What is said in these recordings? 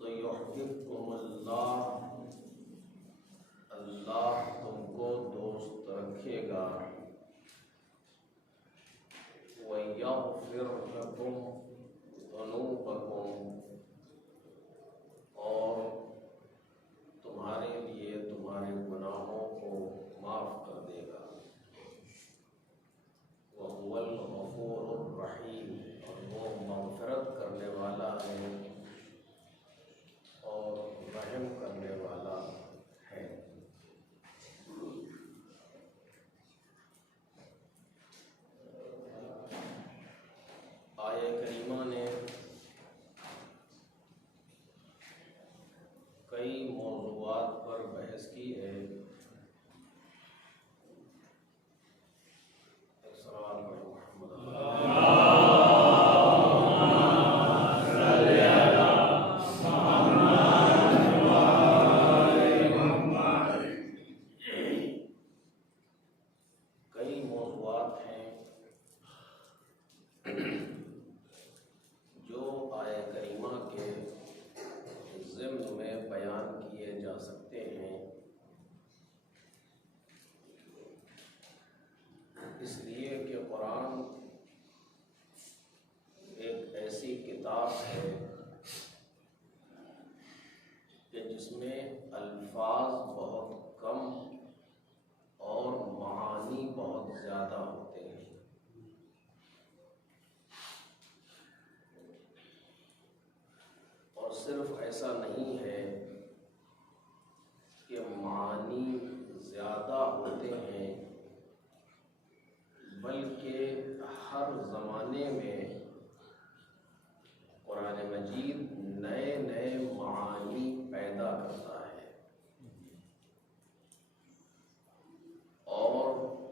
तो युहिब्बुकुमुल्लाह अल्फाज बहुत कम और मानी बहुत ज़्यादा होते हैं। और सिर्फ ऐसा नहीं है कि मानी ज़्यादा होते हैं, बल्कि हर ज़माने में कुरान मजीद नए नए मानी पैदा करता है और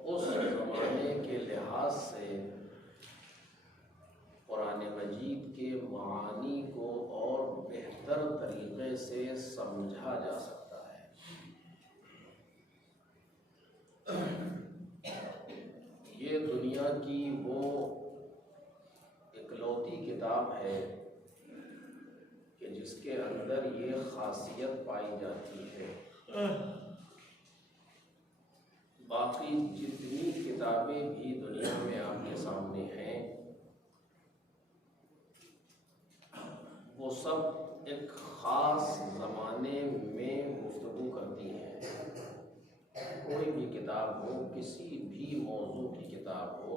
उस ज़माने के लिहाज से कुरान मजीद के मानी को और बेहतर तरीक़े से समझा जा सकता है। ये दुनिया की वो इकलौती किताब है कि जिसके अंदर ये ख़ासियत पाई जाती है। बाकी जितनी किताबें भी दुनिया में आपके सामने हैं, वो सब एक ख़ास ज़माने में गुफ्तगू करती हैं। कोई भी किताब हो, किसी भी मौजू की किताब हो,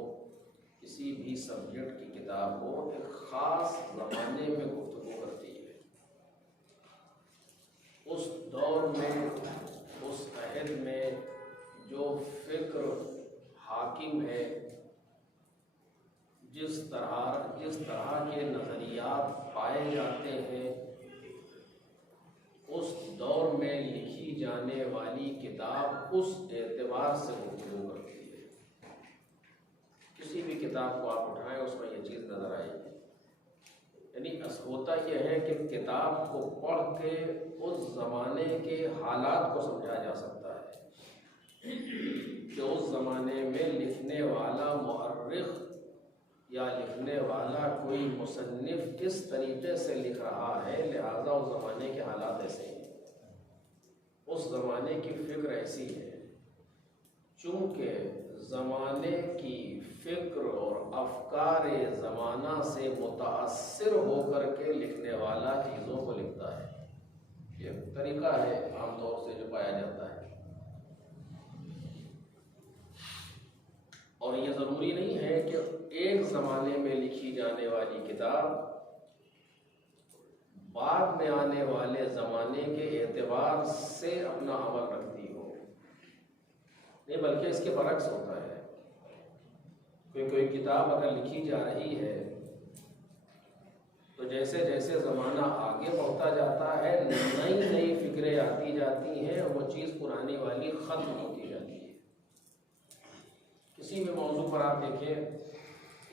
किसी भी सब्जेक्ट की किताब हो, एक ख़ास ज़माने में गुफ्तगू करती है। उस दौर में, उस अहद में जो फ़िक्र हाकिम है, जिस तरह के नज़रियात पाए जाते हैं, उस दौर में लिखी जाने वाली किताब उस एतबार से गुफ्तगू करती है। किसी भी किताब को आप उठाएं, उसमें यह चीज़ नज़र आएगी। यानी होता यह है कि किताब को पढ़ के उस ज़माने के हालात को समझा जा सकता है कि उस ज़माने में लिखने वाला मुअर्रिख़ या लिखने वाला कोई मुसन्निफ़ किस तरीक़े से लिख रहा है, लिहाजा उस ज़माने के हालात ऐसे हैं, उस ज़माने की फ़िक्र ऐसी है। चूँकि ज़माने की फ़िक्र और अफ़कार ज़माना से मुताअस्सिर होकर के लिखने वाला चीज़ों को लिखता है। ये तरीक़ा है आमतौर से जो पाया जाता है। और ये ज़रूरी नहीं है कि एक ज़माने में लिखी जाने वाली किताब बाद में आने वाले ज़माने के एतबार से अपना अमल रखती हो, नहीं, बल्कि इसके बरक्स होता है। कोई किताब अगर लिखी जा रही है तो जैसे जैसे ज़माना आगे बढ़ता जाता है, नई नई फ़िक्रें आती जाती हैं, वो चीज़ पुरानी वाली ख़त्म होती जाती है। किसी भी मौजू पर आप देखें,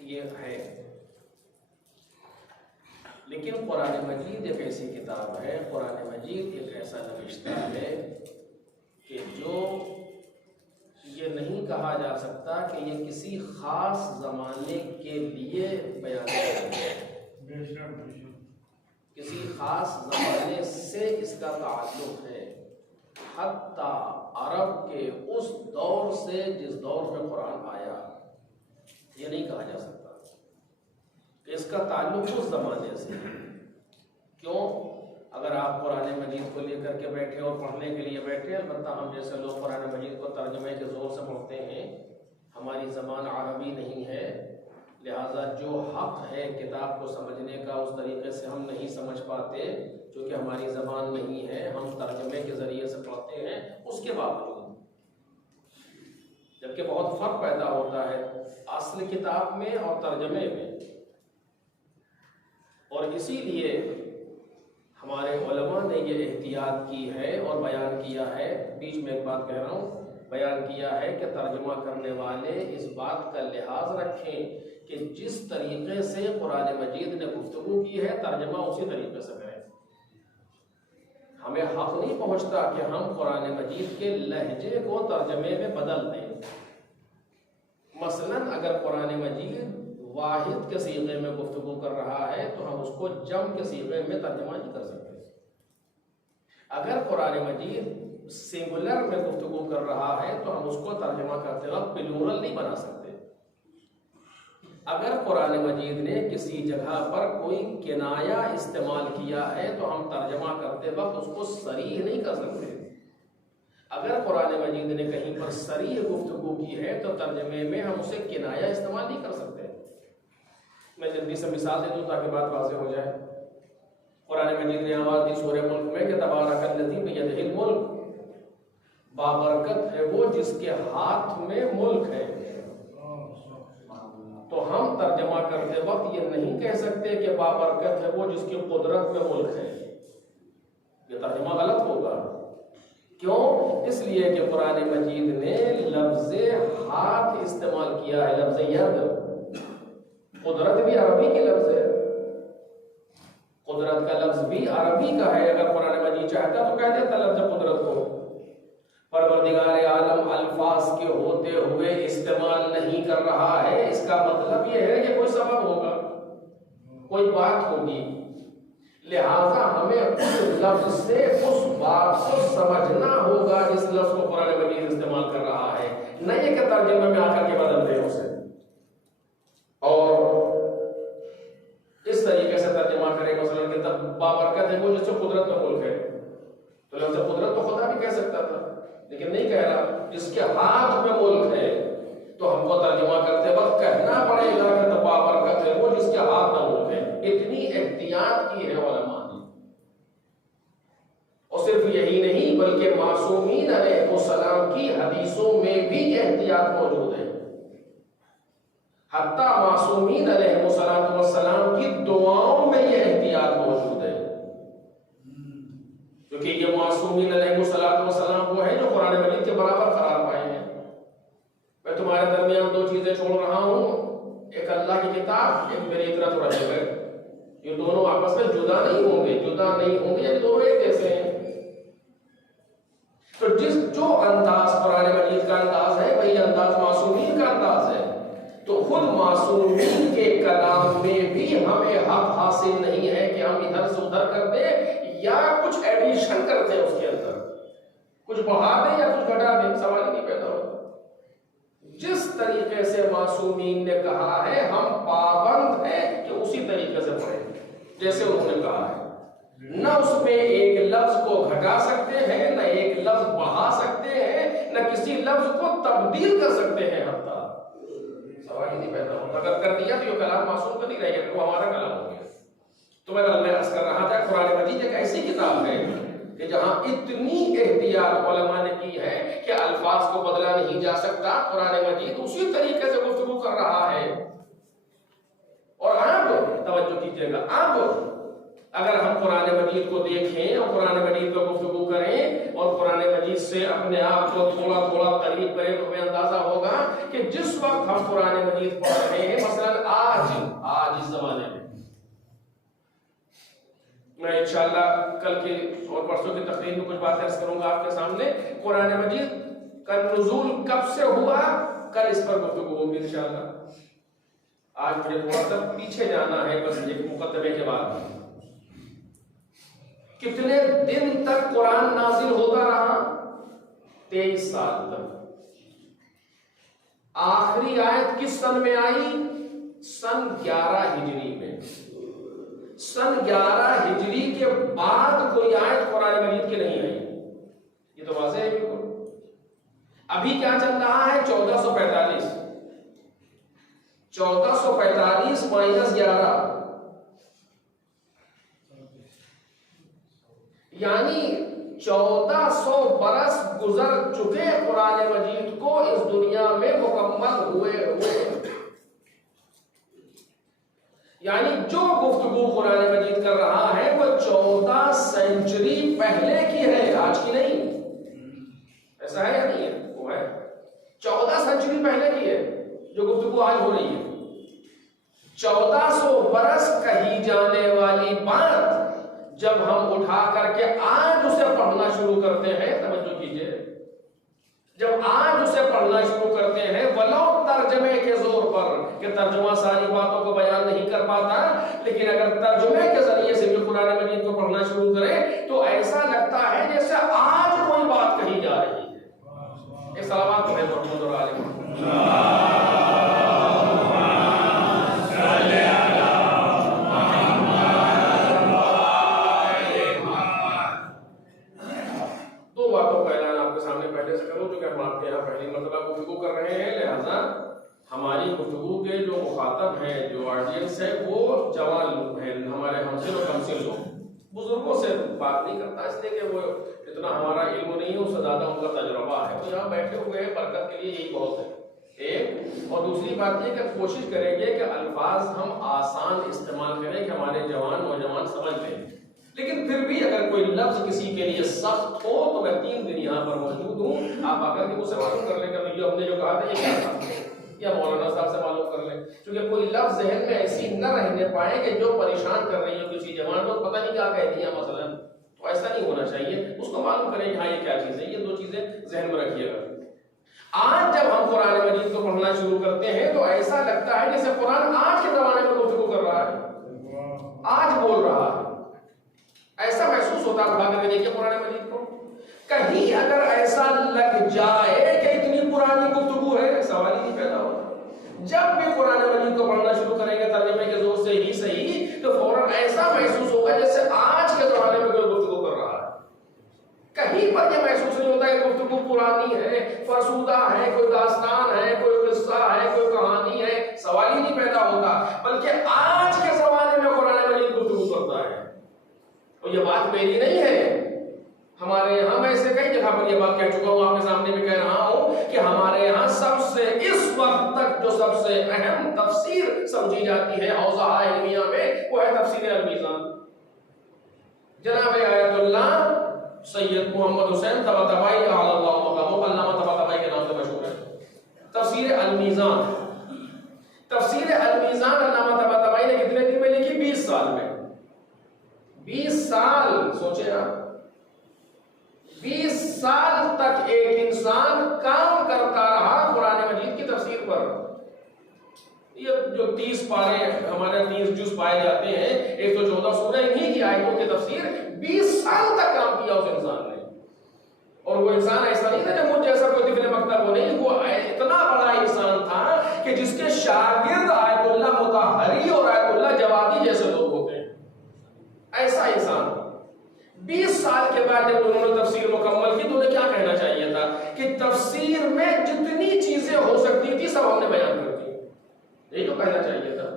ये है। लेकिन कुरान मजीद एक ऐसी किताब है, कुरान मजीद एक ऐसा नविश्ता है कि जो ये नहीं कहा जा सकता कि ये किसी ख़ास ज़माने के लिए बयान किया गया है। किसी ख़ास ज़माने से इसका ताल्लुक़ है, हत्ता अरब के उस दौर से जिस दौर में कुरान आया, ये नहीं कहा जा सकता कि इसका ताल्लुक़ उस ज़माने से। क्यों? अगर आप कुरान मजीद को लेकर के बैठे और पढ़ने के लिए बैठे, अलबत्ता हम जैसे लोग कुरान मजीद को तर्जुमे के ज़ोर से पढ़ते हैं, हमारी ज़बान अरबी नहीं है, लिहाजा जो हक़ है किताब को समझने का उस तरीक़े से हम नहीं समझ पाते, क्योंकि हमारी ज़बान नहीं है, हम तर्जुमे के ज़रिए से पढ़ते हैं। उसके बावजूद जबकि बहुत फ़र्क पैदा होता है अस्ल किताब में और तर्जुमे में, और इसीलिए हमारे उलमा ने ये एहतियात की है और बयान किया है। बीच में एक बात कह रहा हूँ, बयान किया है कि तर्जुमा करने वाले इस बात का लिहाज रखें कि जिस तरीक़े से कुरान मजीद ने गुफ्तगू की है, तर्जुमा उसी तरीक़े से करें। हमें हक़ नहीं पहुँचता कि हम कुरान मजीद के लहजे को तर्जुमे में बदल दें। मसलन अगर कुरान मजीद वाहिद के सीगे में गुफ्तगू कर रहा है तो हम उसको जम के सीगे में तर्जुमा नहीं कर सकते। अगर कुरान मजीद सिंगुलर में गुफ्तगू कर रहा है तो हम उसको तर्जुमा करते वक्त प्लूरल नहीं बना सकते। अगर कुरान मजीद ने किसी जगह पर कोई किनाया इस्तेमाल किया है तो हम तर्जुमा करते वक्त उसको सरीह नहीं कर सकते। अगर कुरान मजीद ने कहीं पर सरीह गुफ्तगू की है तो तर्जमे में हम उसे किनाया इस्तेमाल नहीं कर सकते। मैं जल्दी से मिसाल दे दूं ताकि बात वाज़ेह हो जाए। कुरान मजीद ने आवाज़ दी सूरह मुल्क में कि तबारकल्लज़ी बियदिहिल मुल्क, बाबरकत है वो जिसके हाथ में मुल्क है। तो हम तर्जमा करते वक्त ये नहीं कह सकते कि बाबरकत है वो जिसकी कुदरत में मुल्क है, ये तर्जमा गलत होगा। क्यों? इसलिए कि कुरान मजीद ने लफ्ज़े हाथ इस्तेमाल किया है, लफ्ज़े यद। कुदरत भी अरबी के लफ्ज़ है, कुदरत का लफ्ज़ भी अरबी का है। अगर कुरान मजीद चाहता तो कह देता लफ्ज़ कुदरत को। परवरदिगार आलम अल्फाज के होते हुए इस्तेमाल नहीं कर रहा है, इसका मतलब यह है कि कोई सबब होगा, कोई बात होगी। लिहाजा हमें उस लफ्ज से उस बात को समझना होगा जिस लफ्ज को कुरान मजीद इस्तेमाल कर रहा है, न ये कि तर्जुमे में आकर के बदल दे उसे और इस तरीके से तर्जुमा करें। मसलन कि तब बाबरकत है वो जिससे कुदरत में मुल्क है, तो लफ्ज कुदरत तो खुदा भी कह सकता था, लेकिन नहीं कह रहा जिसके हाथ में मुल्क है। तो हमको तर्जुमा करते वक्त कहना पड़ेगा कि तब बाबरकत है वो जिसके हाथ में मुल्क है। इतनी एहतियात की है उलमा ने। और सिर्फ यही नहीं बल्कि मासूमीन अलैहिस्सलाम की हदीसों में भी एहतियात मौजूद है। हत्ता मासूमीन अलैहिस्सलाम की दुआओं में यह एहतियात मौजूद है, क्योंकि ये मासूमीन अलैहिस्सलाम वो है जो कुरान मजीद के बराबर करार पाए हैं। मैं तुम्हारे दरमियान दो चीजें छोड़ रहा हूं, एक अल्लाह की किताब, एक मेरी इतरत और अजर है। ये दोनों आपस में जुदा नहीं होंगे, ये दोनों एक जैसे हैं। तो जो अंदाज कुरान मजीद का अंदाज है वही अंदाज मासूमीन का अंदाज है। तो खुद मासूमीन के कलाम में भी हमें हक हासिल नहीं है कि हम इधर से उधर कर दें या कुछ एडिशन कर दें, उसके अंदर कुछ बढ़ा दें या कुछ घटा दें, सवाल ही नहीं पैदा होता। जिस तरीके से मासूमीन ने कहा है हम पाबंद हैं कि उसी तरीके से पढ़ें जैसे उन्होंने कहा है। न उसमें एक लफ्ज को घटा सकते हैं, न एक लफ्ज बढ़ा सकते हैं, न किसी लफ्ज को तब्दील कर सकते हैं। हत्ता सवाल ही नहीं पैदा होता। अगर कर दिया तो ये कलाम मासूम का नहीं रहेगा, वो हमारा कलाम हो गया। तो मैं अर्ज कर रहा था कुरान मजीद एक ऐसी किताब है कि जहां इतनी एहतियात उलमा ने की है कि अल्फाज को बदला नहीं जा सकता। कुरान मजीद उसी तरीके से गुफ्तगू कर रहा है। और अब तवज्जो कीजिएगा, अब अगर हम कुरान मजीद को देखें और कुरान मजीद पर गुफ्तगू करें और कुरान मजीद से अपने आप को थोड़ा थोड़ा करीब करें तो हमें अंदाजा होगा कि जिस वक्त हम कुरान मजीद पढ़ रहे हैं, मसलन आज इस जमाने में, मैं इंशाअल्लाह कल के और परसों की तकरीर में कुछ बातें अर्ज करूंगा आपके सामने। कुरान मजीद का नुज़ूल कब से हुआ, कल इस पर गुफ्तगू होगी इंशाअल्लाह। आज मुझे थोड़ा सा पीछे जाना है, बस एक मुकदमे के बाद। कितने दिन तक कुरान नाजिल होता रहा? 23 साल तक। आखिरी आयत किस सन में आई? सन 11 हिजरी में। सन 11 हिजरी के बाद कोई आयत कुरान मजीद की नहीं आई। ये तो वाज़ेह है बिल्कुल। अभी क्या चल रहा है? 1445 माइनस 11 यानी 1400 बरस गुजर चुके कुरान मजीद को इस दुनिया में मुकम्मल हुए। यानी जो गुफ्तगू कुरान मजीद कर रहा है वो 14 सेंचुरी पहले की है, आज की नहीं। ऐसा है या नहीं है? वो है 14 सेंचुरी पहले की है जो गुफ्तगू आज हो रही है। 1400 बरस कही जाने वाली बात जब हम उठा करके आज उसे पढ़ना शुरू करते हैं, तवज्जो कीजिए, जब आज उसे पढ़ना शुरू करते हैं वलो तर्जमे के जोर पर, कि तर्जुमा सारी बातों को बयान नहीं कर पाता, लेकिन अगर तर्जुमे के जरिए से भी कुरान मजीद को पढ़ना शुरू करें तो ऐसा लगता है जैसे आज कोई बात कही जा रही है। एक सलावत पढ़े मोहम्मद और आले समझने से करूँ, क्योंकि हम आपके यहाँ पहली मरतबा गुफ्तगू कर रहे हैं, लिहाजा हमारी गुफ्तगू के जो मुखातब हैं, जो ऑडियंस है, वो जवान लोग हैं, हमारे हमसे और कमसिन लोग, बुजुर्गों से बात नहीं करता, इसलिए कि वो इतना हमारा इल्म नहीं है, उससे ज़्यादा उनका तजुर्बा है। तो यहाँ बैठे हुए हैं, बरकत के लिए यही बहुत है, एक। और दूसरी बात ये कि कोशिश करेंगे कि अल्फाज हम आसान इस्तेमाल करें कि हमारे जवान नौजवान समझ लें। लेकिन फिर भी अगर कोई लफ्ज किसी के लिए सख्त हो तो मैं 3 दिन यहाँ पर मौजूद हूँ, आप आकर के मुझसे मालूम कर लें कि हमने जो कहा था ये क्या था, या मौलाना साहब से मालूम कर लें, क्योंकि कोई लफ्ज जहन में ऐसी न रहने पाए कि जो परेशान कर रही हो किसी जवान को, पता नहीं क्या कह दिया मसलन, तो ऐसा नहीं होना चाहिए। उसको मालूम करें कि हाँ ये क्या चीज़ है। ये 2 चीज़ें जहन में रखिएगा। आज जब हम कुरान मजीद को पढ़ना शुरू करते हैं तो ऐसा लगता है जैसे कुरान आज के जमाने में गुफ्तगू कर रहा है, आज बोल रहा है, ऐसा महसूस होता है। उठा करके देखिए कुरान मजीद को, कहीं अगर ऐसा लग जाए कि इतनी पुरानी गुफ्तगू है, सवाल ही नहीं पैदा होता। जब भी कुरान मजीद को पढ़ना शुरू करेंगे तर्जुमे के जोर से ही सही, तो फौरन ऐसा महसूस होगा जैसे आज के जमाने में कोई गुफ्तगू कर रहा है। कहीं पर यह महसूस नहीं होता कि गुफ्तगू पुरानी है, फरसूदा है, कोई दास्तान है, कोई किस्सा है, कोई कहानी है, सवाल ही नहीं पैदा होता, बल्कि आज के जमाने में कुरान मजीद गुफ्तगू करता है। और ये बात मेरी नहीं है, हमारे यहाँ मैं ऐसे कई जगह पर यह बात कह चुका हूँ, आपके सामने भी कह रहा हूँ कि हमारे यहाँ सबसे इस वक्त तक जो सबसे अहम तफसीर समझी जाती है हौज़ा इल्मिया में, वो है तफसीर अल-मीज़ान। जनाब आयतुल्लाह सैयद मोहम्मद हुसैन तबातबाई अल्लाह मकामो, अल्लामा तबातबाई के नाम से मशहूर है। तफसीर अल-मीज़ान, तफसीर अल-मीज़ान अल्लामा तबातबाई ने कितने दिन में लिखी? 20 साल में। 20 साल सोचे आप, 20 साल तक एक इंसान काम करता रहा कुरान मजीद की तफसीर पर। ये जो 30 पारे हमारे 30 जुज़ पाए जाते हैं, 114 सूरह, इन्हीं की आयतों की तफसीर 20 साल तक काम किया उस इंसान ने। और वो इंसान ऐसा नहीं था जब मुझ जैसा कोई दिखने मकतब, वो नहीं, वो इतना बड़ा इंसान था कि जिसके शागिर्द आयतुल्लाह मुताहरी और आयतुल्लाह जवादी जैसे लोग होते हैं, ऐसा इंसान। 20 साल के बाद जब उन्होंने तफसीर मुकम्मल की तो उन्हें क्या कहना चाहिए था कि तफसीर में जितनी चीजें हो सकती थी सब हमने बयान कर दी। यही तो कहना चाहिए था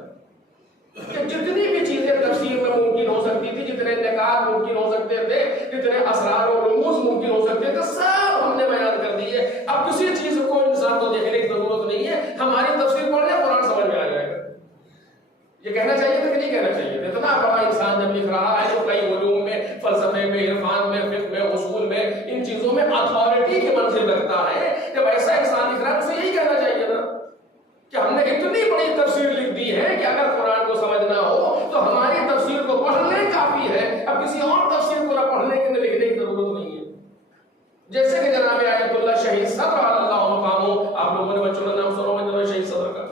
कि जितनी भी चीजें तफसीर में मुमकिन हो सकती थी, जितने निकात मुमकिन हो सकते थे, जितने असरार और रमूज मुमकिन हो सकते थे, सब हमने बयान कर दिए। अब किसी चीज को इंसान को देखने की जरूरत नहीं है, हमारी तफसीर पढ़ ले कुरान समझ में आ जाएगा। ये कहना चाहिए था कि नहीं कहना चाहिए था? इतना बड़ा इंसान जब लिख रहा है तो कई उलूम में, फलसफे में, इरफान में, फिक्र में, उसूल में, इन चीजों में अथॉरिटी की मंजिल रखता है। जब ऐसा इंसान लिख रहा है तो उसे यही कहना चाहिए ना कि हमने इतनी बड़ी तफसीर लिख दी है कि अगर कुरान को समझना हो तो हमारी तफसीर को पढ़ने काफी है, अब किसी और तफसीर को ना पढ़ने के, लिखने की जरूरत नहीं है। जैसे कि जनाब आयतुल्लाह शहीद सदर अल्लाह मकामो, आप लोगों ने बच्चों का नाम सुना होगा शहीद सदर का।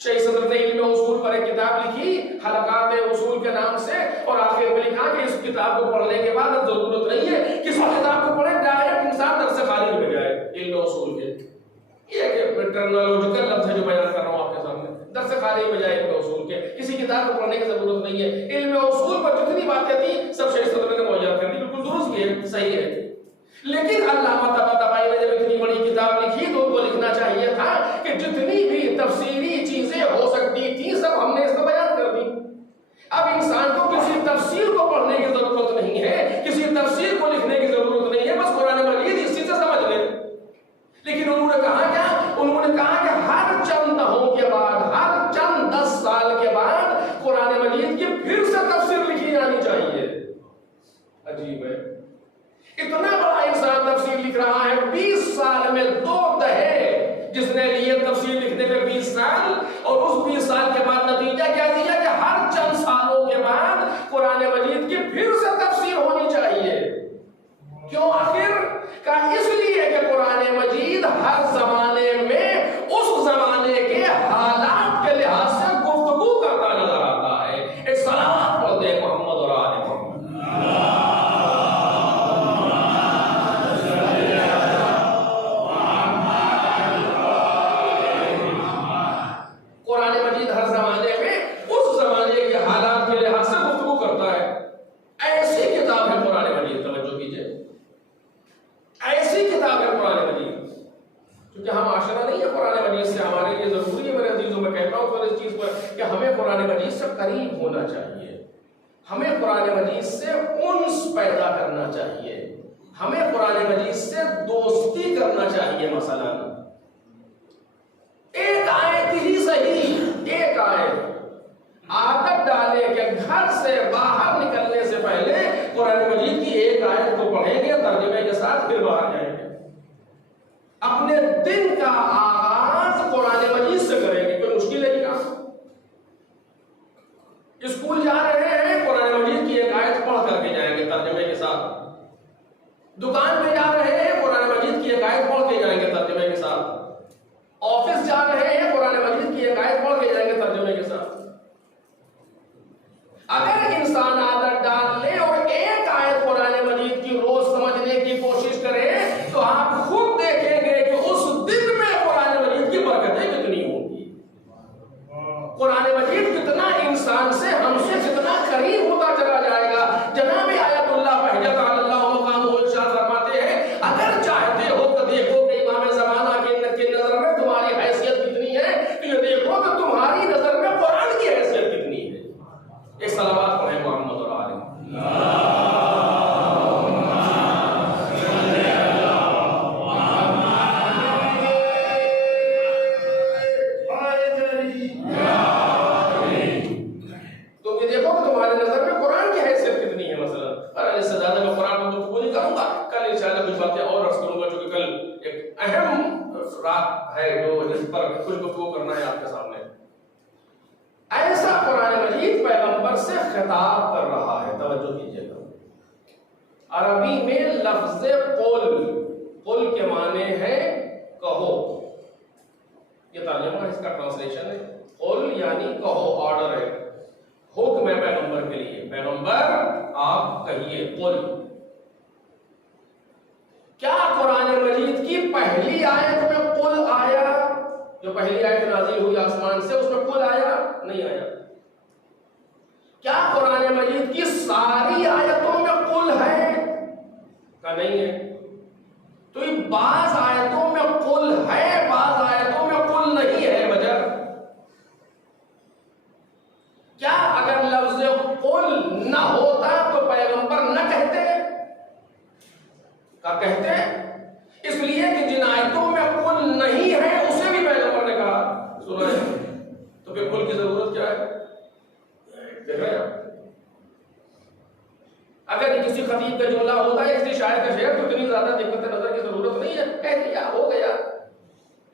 शहीद सदर ने इल्म उसूल पर एक किताब लिखी हलकात उसूल के नाम से, और आखिर में लिखा कि इस किताब को पढ़ने के बाद जरूरत नहीं है कि इस किताब को पढ़े, डायरेक्ट इंसान दर्स खारिज में जाए इल्म उसूल के। ये टर्मिनोलॉजिकल लफ्ज़ है जो बयान कर रहा हूं आपके सामने, दर्स खारिज में जाए इल्म उसूल के, किसी किताब को पढ़ने की जरूरत नहीं है। इल्म उसूल पर जितनी बातें थी सब शहीद सदर ने मुहैया कर दी, बिल्कुल दुरुस्त भी है, सही है। लेकिन अल्लामा तबातबाई ने जब इतनी बड़ी किताब लिखी तो उनको लिखना चाहिए था कि जितनी भी तफसीरी चीजें हो सकती थी सब हमने इसमें बयान कर दी। अब इंसान को किसी तफसीर को पढ़ने की जरूरत नहीं है, किसी तफसीर को लिखने की जरूरत नहीं है, बस कुरान मजीद इसी से समझ ले। लेकिन उन्होंने कहा क्या? उन्होंने कहा कि हर चंद दहों के बाद, हर चंद 10 साल के बाद कुरान मजीद की फिर से तफसीर लिखी जानी चाहिए। अजीब है, इतना बड़ा इंसान तफसीर लिख रहा है 20 साल में, 2 दहे जिसने लिए तफसीर लिखने में 20 साल, और उस 20 साल के बाद नतीजा क्या दिया कि हर चंद सालों के बाद कुरान मजीद की फिर से तफसीर होनी चाहिए। क्यों आखिर? का इसलिए कि कुरान मजीद हर जमाने में उस जमाने के हालात के लिहाज से गुफ्तगू करता नजर आता है। एक सलावत पढ़ दे मोहम्मद और आले मोहम्मद। कुरान मजीद हर जमाने में उस जमाने के हालात के लिहाज से गुफ्तगू करता है। ऐसी किताब है कुरान मजीद, तवज्जो कीजिए, ऐसी किताब है कुरान क्योंकि हम आशना नहीं है कुरान मजीद से। हमारे लिए जरूरी है मेरे अजीजों, मैं कहता हूँ इस चीज पर कि हमें कुरान मजीद से करीब होना चाहिए, हमें कुरान मजीद से उन्स पैदा करना चाहिए, हमें कुरान मजीद से दोस्ती करना चाहिए। मसलन एक आयत ही सही, एक आयत आदत डाले कि घर से बाहर निकलने से पहले कुरान मजीद की एक आयत को पढ़ेंगे तर्जुमे के साथ, फिर बाहर जाएंगे। अपने दिन का आगाज कुरान मजीद से करेंगे। कोई मुश्किल है क्या? स्कूल जा रहे हैं, कुरान मजीद की एक आयत पढ़ करके जाएंगे तर्जुमे के साथ। दुकान पे जा रहे हैं, कुरान मजीद की एक आयत पढ़ के जाएंगे तर्जुमे के साथ। ऑफिस जा रहे हैं, कुरान मजीद की एक आयत पढ़ के जाएंगे तर्जुमे के साथ। अगर इंसान आदत डाल ले और एक आयत कुरान मजीद की रोज समझने की कोशिश करे तो आप खुद देखेंगे कि उस दिन में कुरान मजीद की बरकतें कितनी होंगी। कुरान मजीद कितना इंसान से, हमसे कितना करीब होता चला जाएगा। जनाब आयतुल्लाह बहजत अल्लाह मकाम इरशाद फरमाते हैं, अगर चाहते हो तो देखो कि इमाम ज़माना की नजर में तुम्हारी हैसियत कितनी है, तो ये देखो कि तुम्हारी नजर में कुरान की हैसियत कितनी है। एक सलावत पढ़े मोहम्मद और आले। तुम ये देखो कि तुम्हारी नजर में कुरान की हैसियत कितनी है। मसलन अरे इससे ज्यादा मैं कुरान पर गुफ्तगू नहीं करूंगा, कल इंशाअल्लाह कुछ बातें और अर्ज करूंगा, क्योंकि कल एक अहम रात है जो जिस पर कुछ गुफ्तगू करना है आपके सामने। ऐसा कुरान मजीद पैगंबर से खिताब कर रहा है। तवज्जो कीजिएगा, अरबी में लफ्ज कुल के माने हैं कहो, ये तर्जुमा है, इसका ट्रांसलेशन है। कुल यानी कहो, ऑर्डर है, हुक्म है पैगंबर के लिए। पैगंबर आप कहिए कुल। क्या कुरान मजीद की पहली आयत में कुल आया? जो पहली आयत नाज़िल हुई आसमान से, उसमें कुल आया? नहीं आया। क्या कुरान मजीद की सारी आयतों में कुल है? का नहीं है। तो ये बाज़ आयतों में कुल है, बाज़ आयतों में कुल नहीं है। वजह क्या? अगर लफ्ज़ कुल न होता तो पैगंबर न कहते? का कहते? इसलिए कि जिन आयतों में कुल नहीं है उसे भी पैगंबर ने कहा सुना है। तो फिर कुल की जरूरत क्या है? देख रहे हैं, अगर किसी खतीब का जुमला होता है, किसी शायर का शेर, तो इतनी ज्यादा दिक्कत नजर की जरूरत नहीं है, कह दिया हो गया।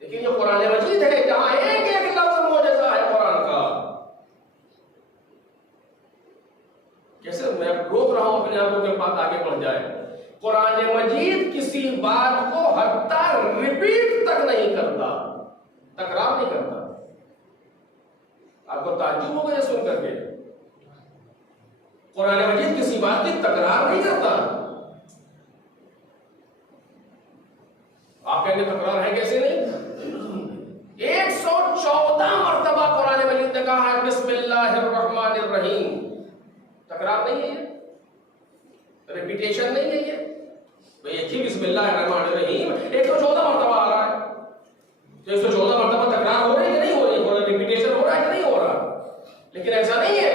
लेकिन ये कुरान मजीद है जहां एक एक लफ्ज मौजज़ा है कुरान का। कैसे मैं रोक रहा हूं अपने आप को कि बात आगे बढ़ जाए। कुरान मजीद किसी बात को हत्ता रिपीट तक नहीं करता, तकरार नहीं करता। आपको ताज्जुब होगा ये सुन करके, कुरान मजीद किसी बात की तकरार नहीं करता। आप कहेंगे तकरार है कैसे नहीं? 114 मरतबा कुरान मजीद ने कहा है बिस्मिल्लाहिर्रहमानिर्रहीम। तकरार नहीं है ये, रिपीटेशन नहीं है ये। तो एक ही बिस्मिल्लाहिर्रहमानिर्रहीम 114 मरतबा आ रहा है। तो 114 मरतबा तकरार हो रही है कि नहीं हो रही है? रिपीटेशन हो रहा है कि नहीं हो रहा? लेकिन ऐसा नहीं है,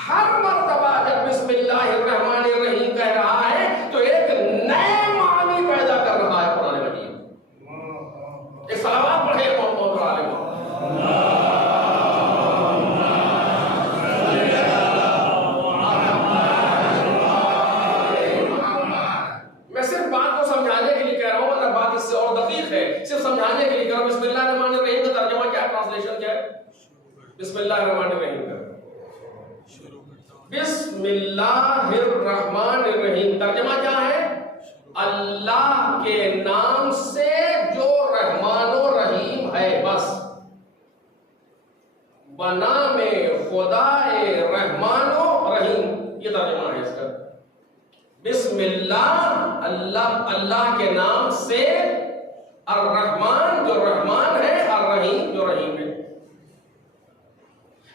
हर मरतबा जब बिस्मिल्लाहिर्रहमानिर्रहीम कह रहा है तो एक नए मानी पैदा कर रहा है कुरान मजीद। एक सलावत पढ़े मोहम्मद और आले। मैं सिर्फ बात को समझाने के लिए कह रहा हूं, वरना बात इससे और दकीक है। सिर्फ समझाने के लिए कह रहा हूं। बिस्मिल्लाहिर्रहमानिर्रहीम का तर्जुमा क्या, ट्रांसलेशन क्या है? बिस्मिल्लाहिर्रहमानिर्रहीम का बिस्मिल्लाहिर्रहमानिर्रहीम तर्जुमा क्या है? अल्लाह के नाम से जो रहमानो रहीम है। बस बना में खुदाए रहमानो रहीम, ये तर्जुमा है इसका। बिस्मिल्लाह, अल्लाह के नाम से, अर्रहमान जो रहमान है, अर्रहीम जो रहीम है।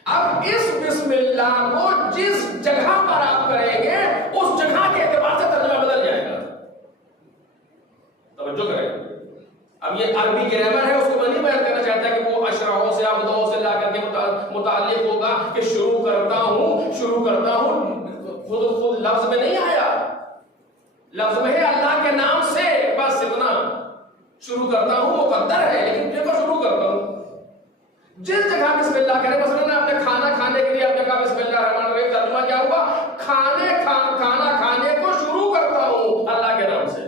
अब इस बिस्मिल्लाह को जिस जगह पर आप करेंगे उस जगह के एतबार से तर्जुमा बदल जाएगा। तवज्जो करें, अब ये अरबी ग्रामर है, उसको मैं नहीं बयान करना चाहता कि वो अशराओं से अबदाओं से ला करके मुताल्लिक होगा कि शुरू करता हूं खुद लफ्ज में नहीं आया, लफ्ज में है अल्लाह के नाम से, बस इतना शुरू करता हूं मुकद्दर है, लेकिन देखो शुरू करता हूं जिस जगह बिस्मिल्लाह करें। मसलन आपने खाना खाने के लिए आपने कहा बिस्मिल्लाह रहमान रहीम, तर्जुमा क्या हुआ? खाना खाने को शुरू करता हूं अल्लाह के नाम से।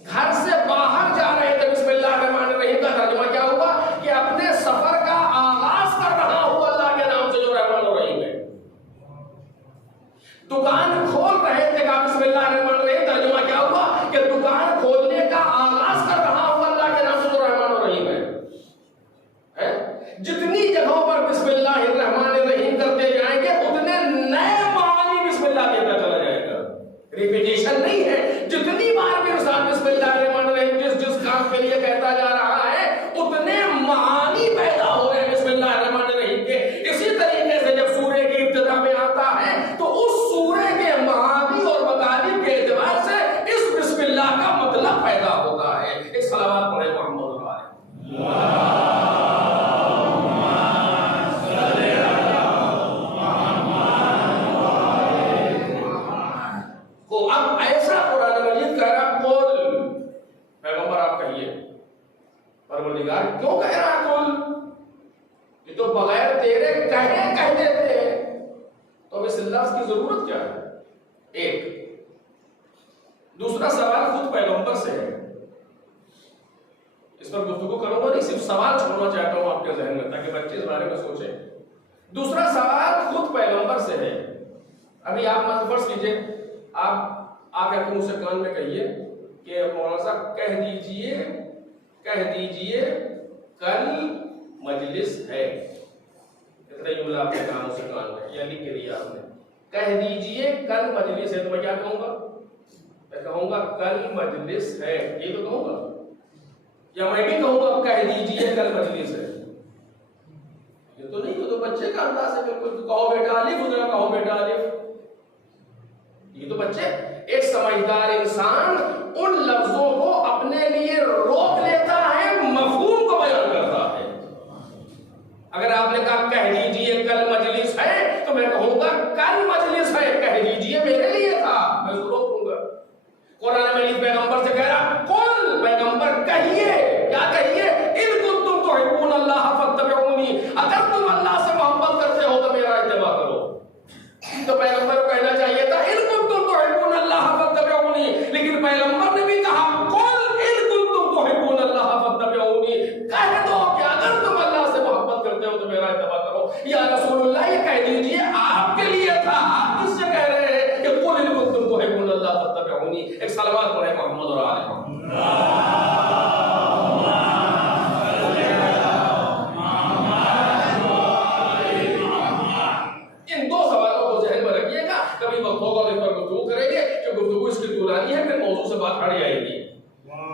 घर से बाहर जा रहे थे, बिस्मिल्लाह रहमान रहीम का तर्जुमा क्या हुआ कि अपने सफर का आगाज कर रहा हूं अल्लाह के नाम से जो रहमान रहीम है। दुकान खोल रहे थे, कहा बिस्मिल्लाह रहमान रहीम, तर्जुमा क्या हुआ कि दुकान खोलने का आगाज कर रहा हूं अल्लाह के नाम से जो रहमान रहीम है। जितनी जगहों पर बिस्मिल्लाहिर्रहमानिर्रहीम करते जाएंगे उतने नए मानी बिस्मिल्लाह देता चला जाएगा। रिपीटेशन नहीं है, जितनी बार भी इंसान बिस्मिल्लाहिर्रहमानिर्रहीम जिस काम के लिए कहता जा रहा है उतने मानी पैदा हो रहे हैं बिस्मिल्लाहिर्रहमानिर्रहीम के। इसी तरीके से जब सूरे की इब्तिदा में आता है तो उस सूरे के मानी और मतालिब के एतबार से इस बिस्मिल्लाह का मतलब पैदा होता है। एक सलावत पढ़े मोहम्मद क्यों कह रहा कुल? ये तो बगैर तेरे कह देते हैं, तो अब इस लफ्ज की जरूरत क्या है? एक दूसरा सवाल खुद पैगंबर से है, इस पर गुफ्तगू करूंगा नहीं, सिर्फ सवाल छोड़ना चाहता हूं आपके जहन में ताकि बच्चे इस बारे में सोचें। दूसरा सवाल खुद पैगंबर से है। अभी आप मत फर्ज कीजिए, आप आकर के मुझसे कान में कहिए कि मौलाना साहब कह दीजिए कल मजलिस है। इतना जुमला आपने कहा मुझसे कान में, या लिख के दिया आपने, कह दीजिए कल मजलिस है, तो मैं क्या कहूंगा? मैं कहूंगा कल मजलिस है, ये तो कहूंगा, या मैं भी कहूंगा कह दीजिए कल मजलिस है? ये तो नहीं, तो बच्चे का अंदाज है बिल्कुल। कहो बेटा अलिफ, उधर कहो बेटा अलिफ, ये तो बच्चे। एक समझदार इंसान उन लफ्जों को अपने लिए रोक लेता है, मफहूम को बयान करता है। अगर आपने कहा कह दीजिए कल मजलिस है, तो मैं कहूंगा कल मजलिस है, कह दीजिए मेरे लिए था, मैं उसको रोक दूंगा। कुरान मजीद पैगंबर से कह रहा कुल, पैगंबर कहिए, क्या कहिए? इन कुंतुम तुहिब्बून अल्लाह फत्तबिऊनी, अगर तुम अल्लाह से मोहब्बत करते हो तो मेरा इत्तिबा करो। तो पैगंबर को कहना चाहिए था इन कुंतुम तुहिब्बून अल्लाह फत्तबिऊनी, लेकिन पैगंबर ने भी कहा कुल इन कुंतुम तुहिब्बून अल्लाह फत्तबिऊनी, कह दो कि अगर तुम अल्लाह से मोहब्बत करते हो तो मेरा इत्तिबा करो। या रसूलुल्लाह, ये कह दीजिए आपके लिए था, आप किससे कह रहे हैं कि कुल इन कुंतुम तुहिब्बून अल्लाह फत्तबिऊनी? एक सलावत पढ़े मोहम्मद और आले मोहम्मद। इन दो सवालों को जहन में रखिएगा, कभी वक्त होगा इस पर गुफ्तगू करेंगे, जो गुफ्तगू इसकी तुलानी है, फिर मौजू से बात हट जाएगी।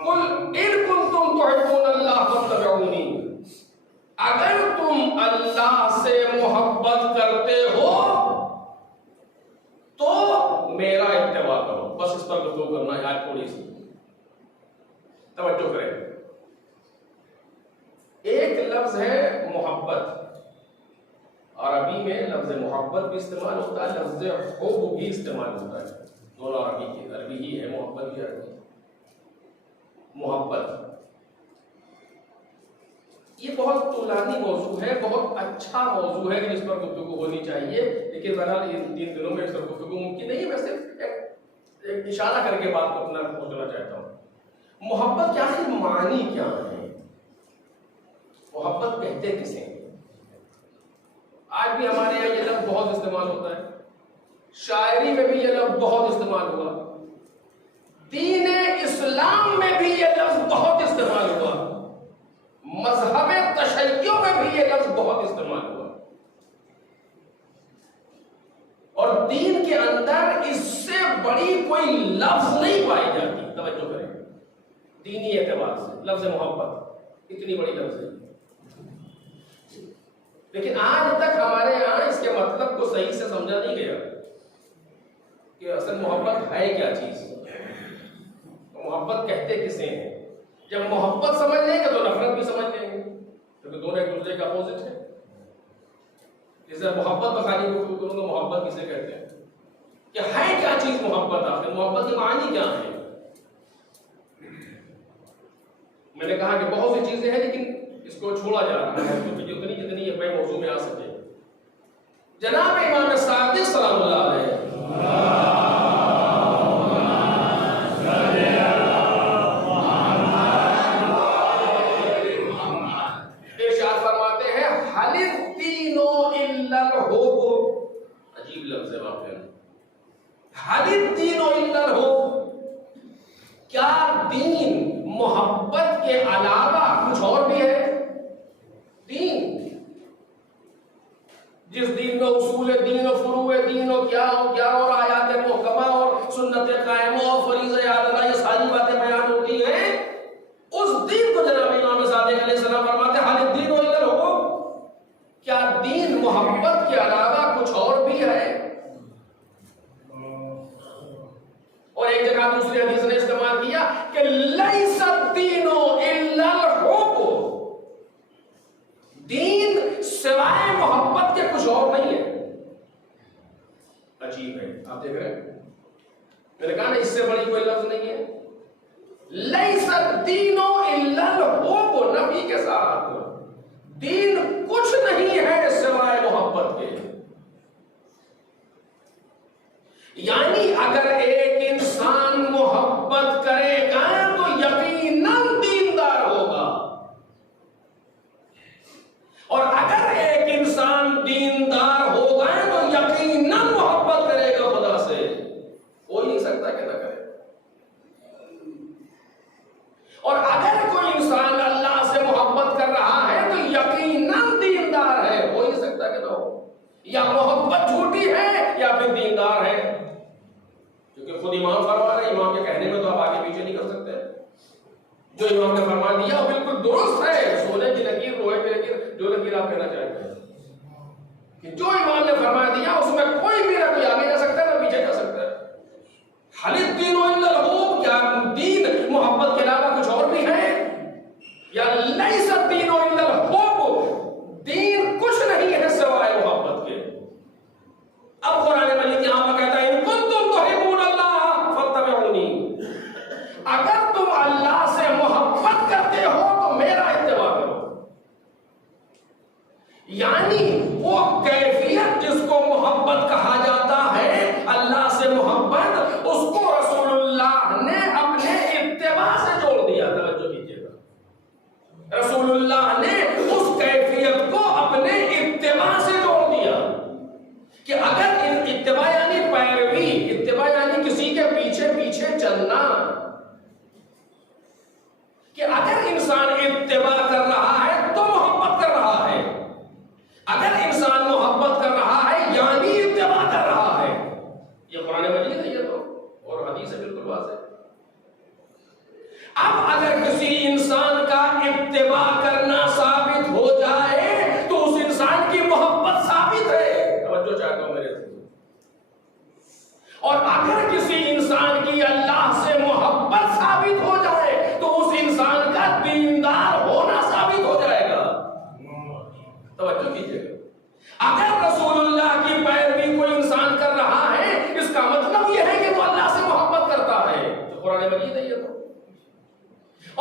कुल इन कुंतुम तुहिब्बून अल्लाह फत्तबिऊनी, अगर तुम अल्लाह से मोहब्बत करते हो तो मेरा इत्तिबा करो। बस इस पर गुफ्तगू करना है आज, थोड़ी सी तवज्जो करें। एक लफ्ज है मोहब्बत, अरबी में लफ्ज मोहब्बत भी इस्तेमाल होता है, लफ्ज हुब भी इस्तेमाल होता है, दोनों अरबी ही है, मोहब्बत भी अरबी। मोहब्बत ये बहुत तुलानी मौजू है, बहुत अच्छा मौजू है जिस पर गुफ्तगू होनी चाहिए, लेकिन बहरहाल इन दिनों में इस पर गुफ्तगू मुमकिन नहीं है। वैसे एक इशारा करके बात को अपना पहुंचना चाहता हूँ। मोहब्बत के आखिर मानी क्या है? मोहब्बत कहते किसे? आज भी हमारे यहाँ ये लफ्ज बहुत इस्तेमाल होता है, शायरी में भी ये लफ्ज बहुत इस्तेमाल हुआ, दीन इस्लाम में भी ये लफ्ज बहुत इस्तेमाल हुआ, मजहब तशय्युअ में भी ये लफ्ज बहुत इस्तेमाल हुआ, और दीन के अंदर इससे बड़ी कोई लफ्ज नहीं पाई जाती। तवज्जो करें, दीनी एतबार से लफ्ज मोहब्बत इतनी बड़ी लफ्ज है, लेकिन आज तक हमारे यहाँ इसके मतलब को सही से समझा नहीं गया कि असल मोहब्बत है क्या चीज। तो मोहब्बत मोहब्बत कहते किसे हैं? जब मोहब्बत समझ लेंगे तो नफरत भी समझ लेंगे, क्योंकि दोनों एक दूसरे के अपोजिट है। जैसे मोहब्बत पर खाली गुफ्तगू करूंगा, मोहब्बत किसे कहते हैं, कि है क्या चीज मोहब्बत? आखिर मोहब्बत के मानी क्या है? मैंने कहा कि बहुत सी चीजें हैं, लेकिन इसको छोड़ा जा रहा है क्योंकि उतनी जितनी ये बड़े मौजू में आ सके। जनाब इमाम सादिक सलामुल्लाह अलैह इरशाद फरमाते हैं, हलिल दीनो इल्लल हुब। अजीब लफ्ज़ है वाकई, हलिल दीनो इल्लल हुब। क्या दीन मोहब्बत के अलावा कुछ और भी है? दीन, जिस दीन में उसूल दीन और फुरूए दीन और क्या और आयात मुहकमा और सुन्नत कायमा और फरीज़ा आदना, ये सारी बातें बयान होती हैं, उस दीन को जनाब इमाम सादिक अलैहिस्सलाम फरमाते हैं, हालिद दीन और इधर हो। क्या दीन मोहब्बत के अलावा कुछ और भी है? और एक जगह दूसरी हदीस ने इस्तेमाल किया कि लैसा दीनो इल्लल हुब, दीन सिवाय मोहब्बत के कुछ और नहीं है। अजीब है, आप देख रहे हैं, मैंने कहा ना इससे बड़ी कोई लफ्ज नहीं है। लैसा दीनो इल्लल हुब, नबी के साथ दीन कुछ नहीं है सिवाय मोहब्बत के। यानी अगर एक इंसान मोहब्बत करेगा तो यकीनन दीनदार होगा, और अगर एक इंसान दीनदार होगा तो यकीनन मोहब्बत करेगा खुदा से। हो ही नहीं सकता कि ना करे। और अगर कोई इंसान अल्लाह से मोहब्बत कर रहा है तो यकीनन दीनदार है, हो ही नहीं सकता कि ना हो। या मोहब्बत झूठी है या फिर दीनदार है, क्योंकि खुद इमाम फरमा रहे, इमाम के कहने में तो आप आगे पीछे नहीं कर सकते। जो इमाम ने फरमा दिया वो बिल्कुल दुरुस्त है। सोने की लकीर, लोहे की लकीर, जो लकीर आप कहना चाहते हैं, कि जो इमाम ने फरमा दिया उसमें कोई भी ना कोई आगे जा सकता है ना पीछे जा सकता है। हलिद दीन इल्लल हुब, क्या दीन मोहब्बत के अलावा कुछ और भी है? या लैसा दीन इल्लल हुब, दीन कुछ नहीं है सिवाय मोहब्बत के। अब कुरान मजीद यहां पर कहता है, इन कुंतुम तुहिब्बून अल्लाह फत्तबिऊनी, अगर तुम अल्लाह से मोहब्बत करते हो तो मेरा इत्तिबा करो। यानी वो कैफियत जिसको मोहब्बत कहा जाता है, अल्लाह से मोहब्बत, उसको रसूलुल्लाह ने अपने इत्तिबा से जोड़ दिया। तवज्जो कीजिएगा, रसूलुल्लाह ने उस कैफियत को अपने इत्तिबा से जोड़ दिया कि अगर इत्तिबा यानी पैरवी, इत्तिबा यानी किसी के पीछे पीछे चलना, कि अगर इंसान इत्तिबा कर रहा है तो मोहब्बत कर रहा है, अगर इंसान मोहब्बत कर रहा है यानी इत्तिबा कर रहा है। ये कुरान मजीद है, ये तो और हदीस है बिल्कुल वाज़ेह। अब अगर किसी इंसान का इत्तिबा करना साबित हो जाए तो उस इंसान की मोहब्बत साबित है। तवज्जो चाहता हूं मेरे से। और अगर किसी इंसान की अल्लाह से मोहब्बत साबित हो जाए तो उस इंसान का दीनदार होना साबित हो जाएगा। तवज्जो कीजिएगा, अगर रसूलुल्लाह की पैरवी कोई इंसान कर रहा है, इसका मतलब यह है कि वो अल्लाह से मोहब्बत करता है। तो कुरान मजीद है ये तो।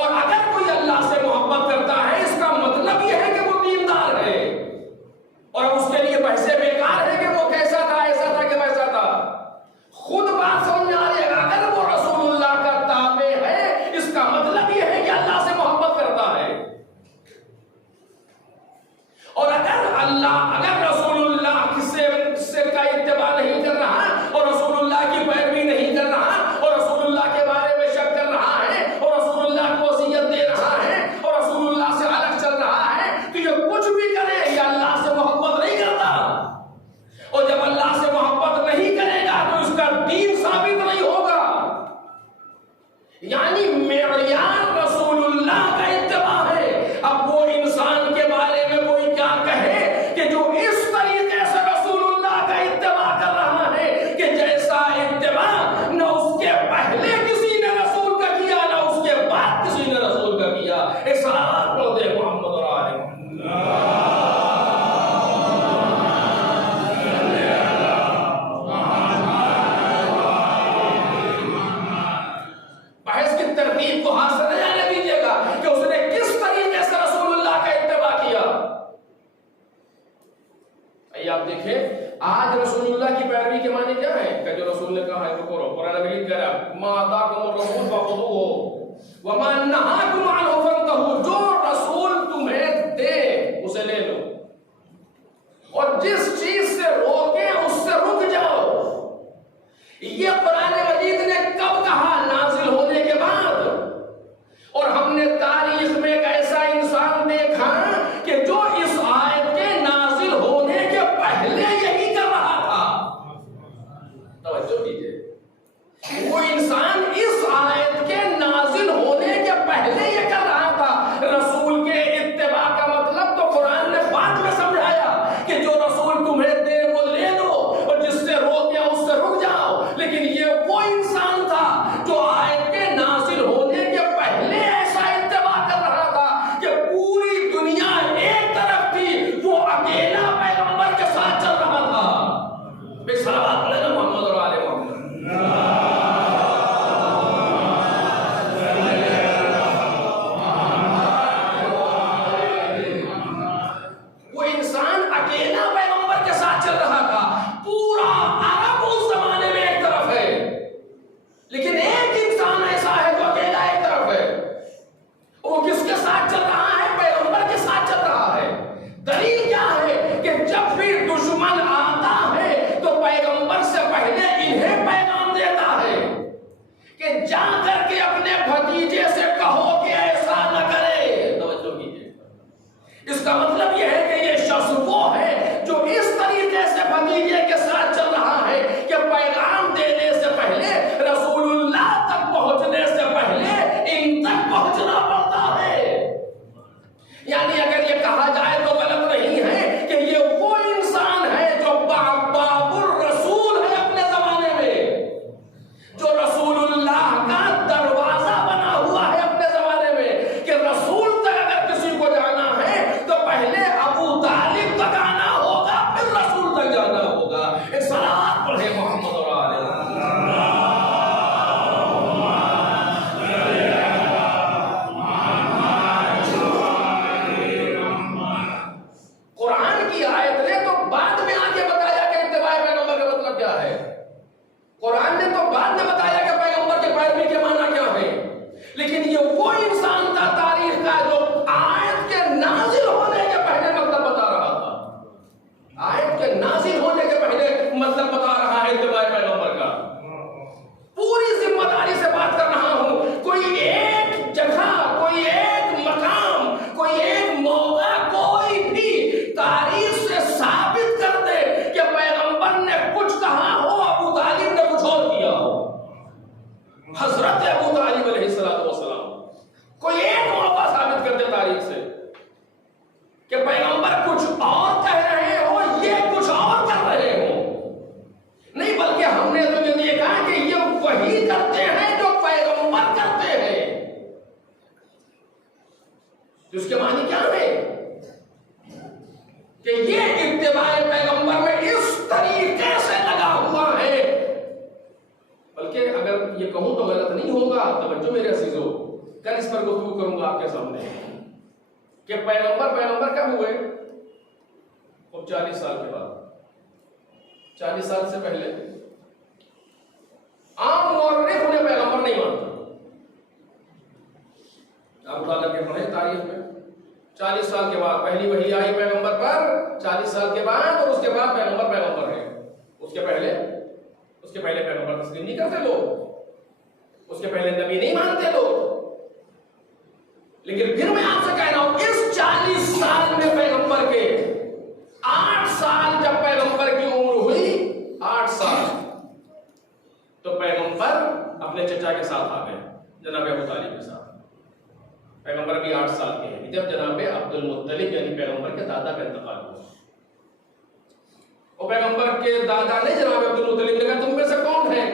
और अगर कोई अल्लाह से मोहब्बत करता है, इसका मतलब यह है कि वो दीनदार है। और उसके लिए बहसे बेकार है कि वो कैसा था, ऐसा था कि वैसा था। खुद बात समझ आ रही है, अगर वो रसूलुल्लाह का ताबे है, इसका मतलब यह है कि अल्लाह से मोहब्बत करता है। और अगर रसूलुल्लाह किससे का इत्तिबा नहीं कर रहा और रसूलुल्लाह की पैरवी नहीं कर रहा और रसूलुल्लाह के बारे में शक कर रहा है और रसूलुल्लाह को वसीयत दे रहा है और रसूलुल्लाह से अलग चल रहा है, तो ये कुछ भी करे, ये अल्लाह से मोहब्बत नहीं करता। वमा नहाकुम अन्हु फंतहू, जो रसूल तुम्हें दे उसे ले लो, और जिस चीज से रोके उससे रुक जाओ। ये कुरान मजीद ने कब कहा? नाजिल होने के बाद। और हमने तारीख में एक ऐसा इंसान देखा कि जो इस आयत के नाजिल होने के पहले यही कर रहा था। तवज्जो कीजिए, वो इंसान इस आयत के नाजिल होने के पहले ये कर रहा था। रसूल के इत्तिबा का मतलब तो कुरान ने बाद में समझाया कि जो रसूल तुम्हें दे वो ले लो, और जिससे रोके उससे रुक जाओ। लेकिन ये वो इंसान था जो आयत के नाजिल होने के पहले ऐसा इत्तिबा कर रहा था कि पूरी दुनिया एक तरफ थी, वो अकेला पैगंबर के साथ चल रहा था। सलावत लेना मोहम्मद और आले मोहम्मद। वो इंसान अकेला पैगंबर के साथ चल रहा था। पूरा अरब उस जमाने में एक तरफ है, लेकिन एक इंसान ऐसा है जो अकेला एक तरफ है। वो किसके साथ चल रहा है? पैगंबर के साथ चल रहा है। दलील क्या है कि जब भी दुश्मन आता है तो पैगंबर से पहले इन्हें पैगाम देता है कि जा करके अपने भतीजे से कहो कि ऐसा न करे। तवज्जो कीजिए, इसका मतलब यह है कि ये शख्स वो है जो इस तरीके से भतीजे के साथ चल रहा है कि पैगाम देने से पहले, रसूलुल्लाह तक पहुंचने से पहले इन तक पहुंचना पड़ता है। यानी अगर ये कहा जाए तो गलत नहीं है कि ये वो इंसान है जो बाबुर रसूल है अपने जमाने में, जो रसूलुल्लाह का दरवाजा बना हुआ है अपने जमाने में, कि रसूल तक अगर किसी को जाना है तो पहले अबू तालिब तक आना होगा, फिर रसूल तक जाना होगा। एक सलात पढ़े मोहम्मद और आले कुरान की आयत ने तो बाद में आके बताया कि इत्तिबाए पैगंबर का मतलब क्या है। कुरान ने तो बाद में बताया कि पैगंबर के पैरवी के माना क्या है। लेकिन ये वो इंसान था तारीख का जो आयत के नाजिल होने के पहले मतलब बता रहा था। आयत के नाजिल होने के पहले मतलब बता रहा है इत्तिबाए पैगंबर का। पूरी जिम्मेदारी से बात कर रहा हूं। कोई एक जगह, कोई एक मकाम, कोई एक मौका, कोई भी तारीख से साबित कर दे कि पैगंबर ने कुछ कहा हो, अबू तालिब ने कुछ और किया हो। हजरत अबू तालिब अलैहिस्सलातु वस्सलाम, कोई एक मौका साबित कर दे तारीख से कि पैगंबर कुछ और कह रहे हो, ये कुछ और कर रहे हो। नहीं, बल्कि हमने तो ये देखा कि ये वही करते हैं जो पैगंबर करते हैं। उसके मानी क्या है कि ये इत्तिबाए पैगंबर में इस तरीके से लगा हुआ है। बल्कि अगर ये कहूं तो गलत नहीं होगा, तवज्जो मेरे अजीजों, कल इस पर गुफ्तगू करूंगा आपके सामने कि पैगंबर कब हुए? अब 40 साल के बाद। 40 साल से पहले आम मौर्रिख उन्हें पैगंबर नहीं मानता। आप उठा के पढ़े तारीख में 40 साल के बाद पहली वही आई पैगंबर पर, 40 साल के बाद, और उसके बाद पैगंबर है। उसके पहले पैगंबर तस्लीम नहीं करते लोग, उसके पहले नबी नहीं मानते लोग। लेकिन फिर मैं आपसे कह रहा हूं, इस 40 साल में पैगंबर के 8 साल जब पैगंबर की उम्र हुई, 8 साल, तो पैगंबर अपने चचा के साथ आ गए, जनाब अबू तालिब के साथ। पैगंबर भी 8 साल के हैं जब जनाब अब्दुल मुत्तलिब यानी पैगंबर के दादा का इंतकाल हुआ। और पैगंबर के दादा ने जनाब अब्दुल मुत्तलिब ने कहा, तुम में से कौन है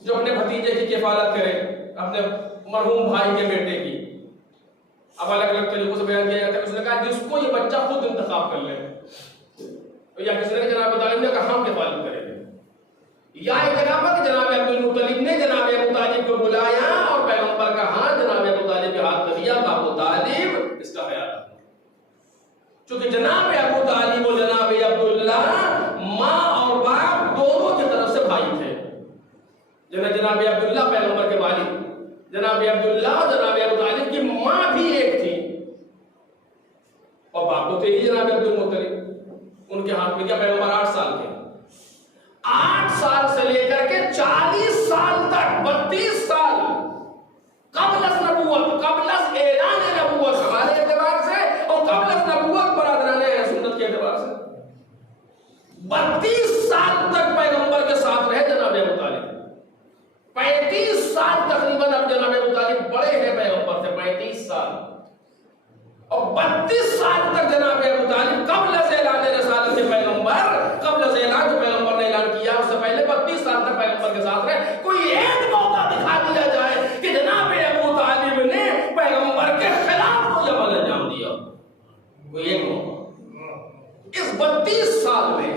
जो अपने भतीजे की किफालत करे, अपने मरहूम भाई के बेटे की। अब अलग अलग तरीकों से बयान किया जाता है। उसने कहा जिसको ये बच्चा खुद इंतखाब कर ले, तो या किसी ने जनाब तालिब ने कहा हम किफालत करेंगे, या एक जगह पर जनाब अब्दुल मुत्तलिब ने जनाब अबू तालिब को बुलाया और पैगंबर का हाथ जनाब अबू तालिब के हाथ में दिया। अबू तालिब इसका ख्याल, क्योंकि जनाब अबू तालिब और जनाब अब्दुल्ला माँ और बाप दोनों की तरफ से भाई थे। जनाब अब्दुल्ला पैगंबर के वालिद जनाब अब्दुल्ला जनाब अबू तालिब की माँ भी एक थी और बाप तो थे ही जनाब अब्दुल मुत्तलिब। उनके हाथ में क्या पैगंबर 8 साल के, 8 साल से लेकर के 40 साल तक, 32 साल कबलस नबूवत, कबलस ऐलान नबूवत हमारे एतबार से और कबलस नबूवत बरादराने सुन्नत के एतबार से 32 साल तक पैगंबर के साथ रहे जनाब अबू तालिब। 35 साल तकरीबन अब जनाब अबू तालिब बड़े हैं पैगंबर से, 35 साल, और 32 साल तक जनाब अबू तालिब कबलस ऐलान रिसालत के पैगंबर, कबलस ऐलान जो पैगंबर ने ऐलान किया उससे पहले 32 साल तक पैगंबर के साथ रहे। कोई एक मौका दिखा दिया जाए कि जनाब अबू तालिब ने पैगंबर के खिलाफ कोई अमल अंजाम दिया, कोई एक मौका इस 32 साल में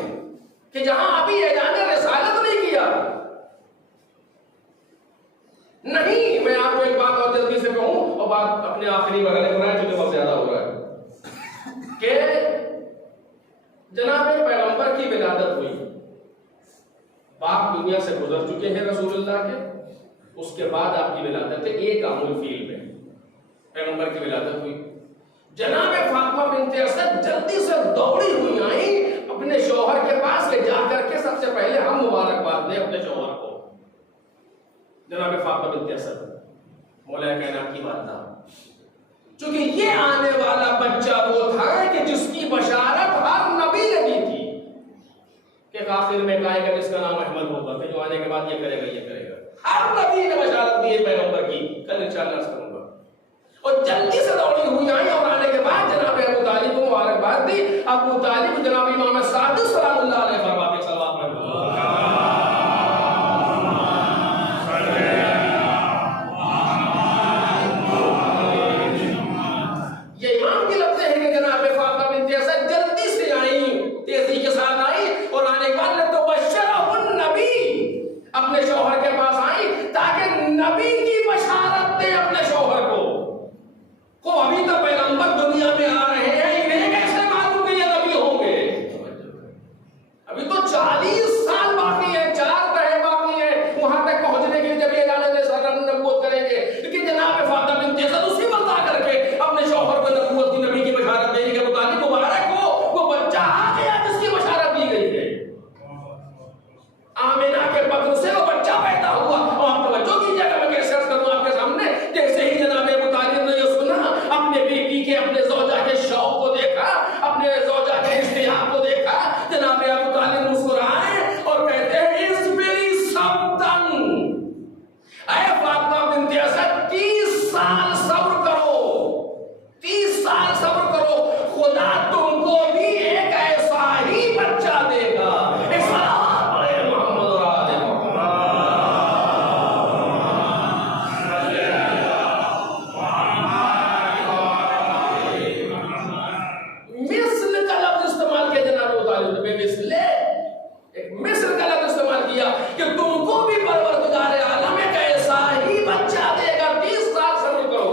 कि जहां अभी ऐलान रिसालत नहीं किया। नहीं, मैं आपको एक बात और जल्दी से कहूं और बात अपने आखिरी बढ़ाने को है क्योंकि बहुत ज्यादा हो रहा है कि जनाब पैगंबर की विलादत हुई, बाप दुनिया से गुजर चुके हैं रसूलुल्लाह के, उसके बाद आपकी विलादत है, एक आमुल फील में पैगंबर की विलादत हुई। जनाब फातिमा बिन्ते असद जल्दी से दौड़ी हुई आई अपने शौहर के पास के जाकर के सबसे पहले हम मुबारकबाद दें अपने शौहर को। जनाब फातिमा बिन्ते असद मौला कायनात की वालिदा, क्योंकि ये आने वाला बच्चा वो था कि जिसकी बशारत हर नबी ने दी थी कि आखिर में आएगा जिसका नाम अहमद होगा, जो आने के बाद ये करेगा ये करेगा। हर नबी ने बशारत दी है पैगंबर की, कल इंशाअल्लाह अर्ज़ करूंगा। और जल्दी से दौड़ी हुई आई और आने के बाद जनाब अबू तालिब को मुबारकबाद दी। अबू तालिब जनाब इमाम सादिक सलामुल्लाह अलैहि फरमाते हैं सल्लल्लाहु अलैहि वसल्लम, ये इमाम की लफ्ज़ है कि जनाब फातिमा बिन्ते असद जल्दी से आई, तेजी के साथ आई और आने के बाद तो बशरहुन नबी अपने शौहर के पास आई ताकि नबी की बशारत दे अपने शौहर को अभी तो पैगंबर दुनिया में आ रहे हैं, इन्हें कैसे मालूम कि ये नबी होंगे? अभी तो 40 साल बाकी है, 4 तरह बाकी है वहां तक पहुंचने के लिए जब ये ऐलान नबूवत करेंगे। लेकिन जनाब फातिमा बिन्ते असद उसी वक्त आकर के अपने शौहर को नबूवत की, नबी की बशारत देने के मुताबिक मुबारक हो वो बच्चा आ गया जिसकी बशारत दी गई है। आमिना के बदन से वो बच्चा पैदा हुआ। और आप तवज्जो कीजिएगा, मैं कैसे अर्ज़ करूं आपके सामने, जैसे ही जनाब अबू तालिब ने ये सुना, अपने बेटी के, अपने ज़ौजा के शौक को देखा, अपने ज़ौजा के इश्तियाक को देखा, जनाब अबू तालिब मुस्कुराए और कहते हैं इस्बिरी सब्रन, ऐ फातिमा बिन्ते असद 30 साल सब्र करो, 30 साल सब्र करो, खुदा तुमको भी एक ऐसा ही बच्चा देगा। कि तुमको भी परवरदिगार आलम एक ऐसा ही बच्चा देगा, 30 साल सब्र करो।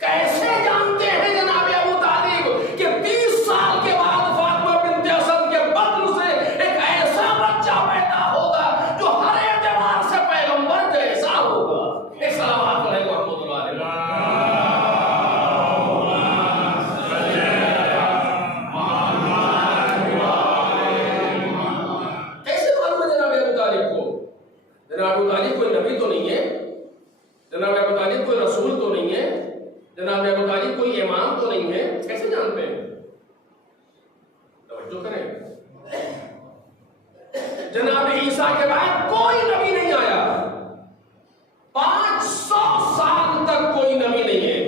कैसे जानते हैं जनाब अबू तालिब कि 30 साल के बाद फातिमा बिन्ते असद के बदन से एक ऐसा बच्चा पैदा होगा जो हर एतबार से पैगंबर जैसा होगा। एक सलावत पढ़े मोहम्मद जनाब अबू तालिब कोई नबी तो नहीं है, जनाब अबू तालिब कोई रसूल तो नहीं है, जनाब अबू तालिब कोई इमाम तो नहीं है, कैसे जानते हैं? तवज्जो करें, जनाब ईसा के बाद कोई नबी नहीं आया, 500 साल तक कोई नबी नहीं है।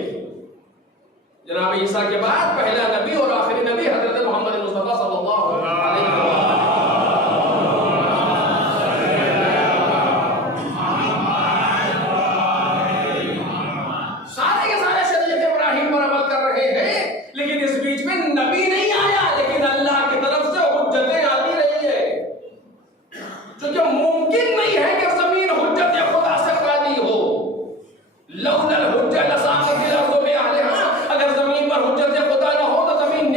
जनाब ईसा के बाद पहला नबी और आखिरी नबी हजरत मोहम्मद मुस्तफा सल्लल्लाहु अलैहि वसल्लम। लेकिन इस बीच में नबी नहीं आया, लेकिन अल्लाह की तरफ से हुज्जतें आती रही है, क्योंकि मुमकिन नहीं है कि जमीन हुज्जत खुदा से खाली हो। लौलल हुज्जत लसाक़तिल अर्ज़ बिअहलिहा, अगर जमीन पर हुज्जत खुदा न हो तो जमीन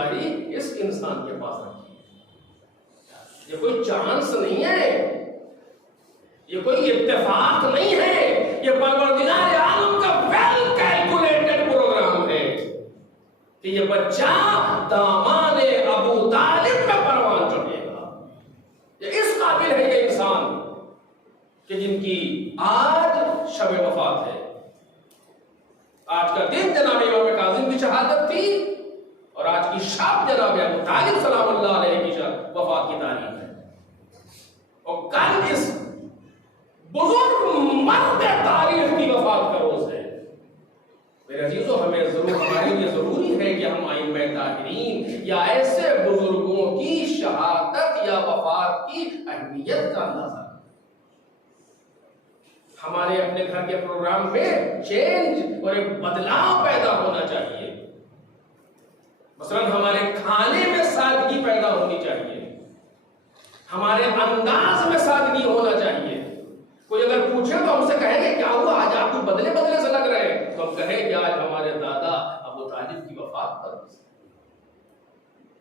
जिम्मेदारी इस इंसान के पास रखी है। ये कोई चांस नहीं है, ये कोई इत्तेफाक नहीं है, ये परवरदिगार आलम का वेल कैलकुलेटेड प्रोग्राम है कि ये बच्चा दामाने अबू तालिब में परवान चढ़ेगा। ये इस काबिल है ये इंसान कि जिनकी आज शब वफात है। आज का दिन जनाब इमाम कासिम की शहादत थी और आज की शब जनाब अबू तालिब सलामुल्लाह अलैहि की वफात की तारीख है। और कल इस बुजुर्ग मर्द तारीख की वफात का रोज है। मेरे अजीजों, हमें जरूर, हमारे लिए जरूरी है कि हम आइम्मा ताहिरीन या ऐसे बुजुर्गों की शहादत या वफात की अहमियत का अंदाजा, हमारे अपने घर के प्रोग्राम में चेंज और एक बदलाव पैदा होना चाहिए। मसलन हमारे खाने में सादगी पैदा होनी चाहिए, हमारे अंदाज में सादगी होना चाहिए। कोई अगर पूछे तो हमसे कहेंगे क्या हुआ आज आप कुछ बदले बदले से लग रहे हैं, तो हम कहें कि आज हमारे दादा अबू तालिब की वफात पर।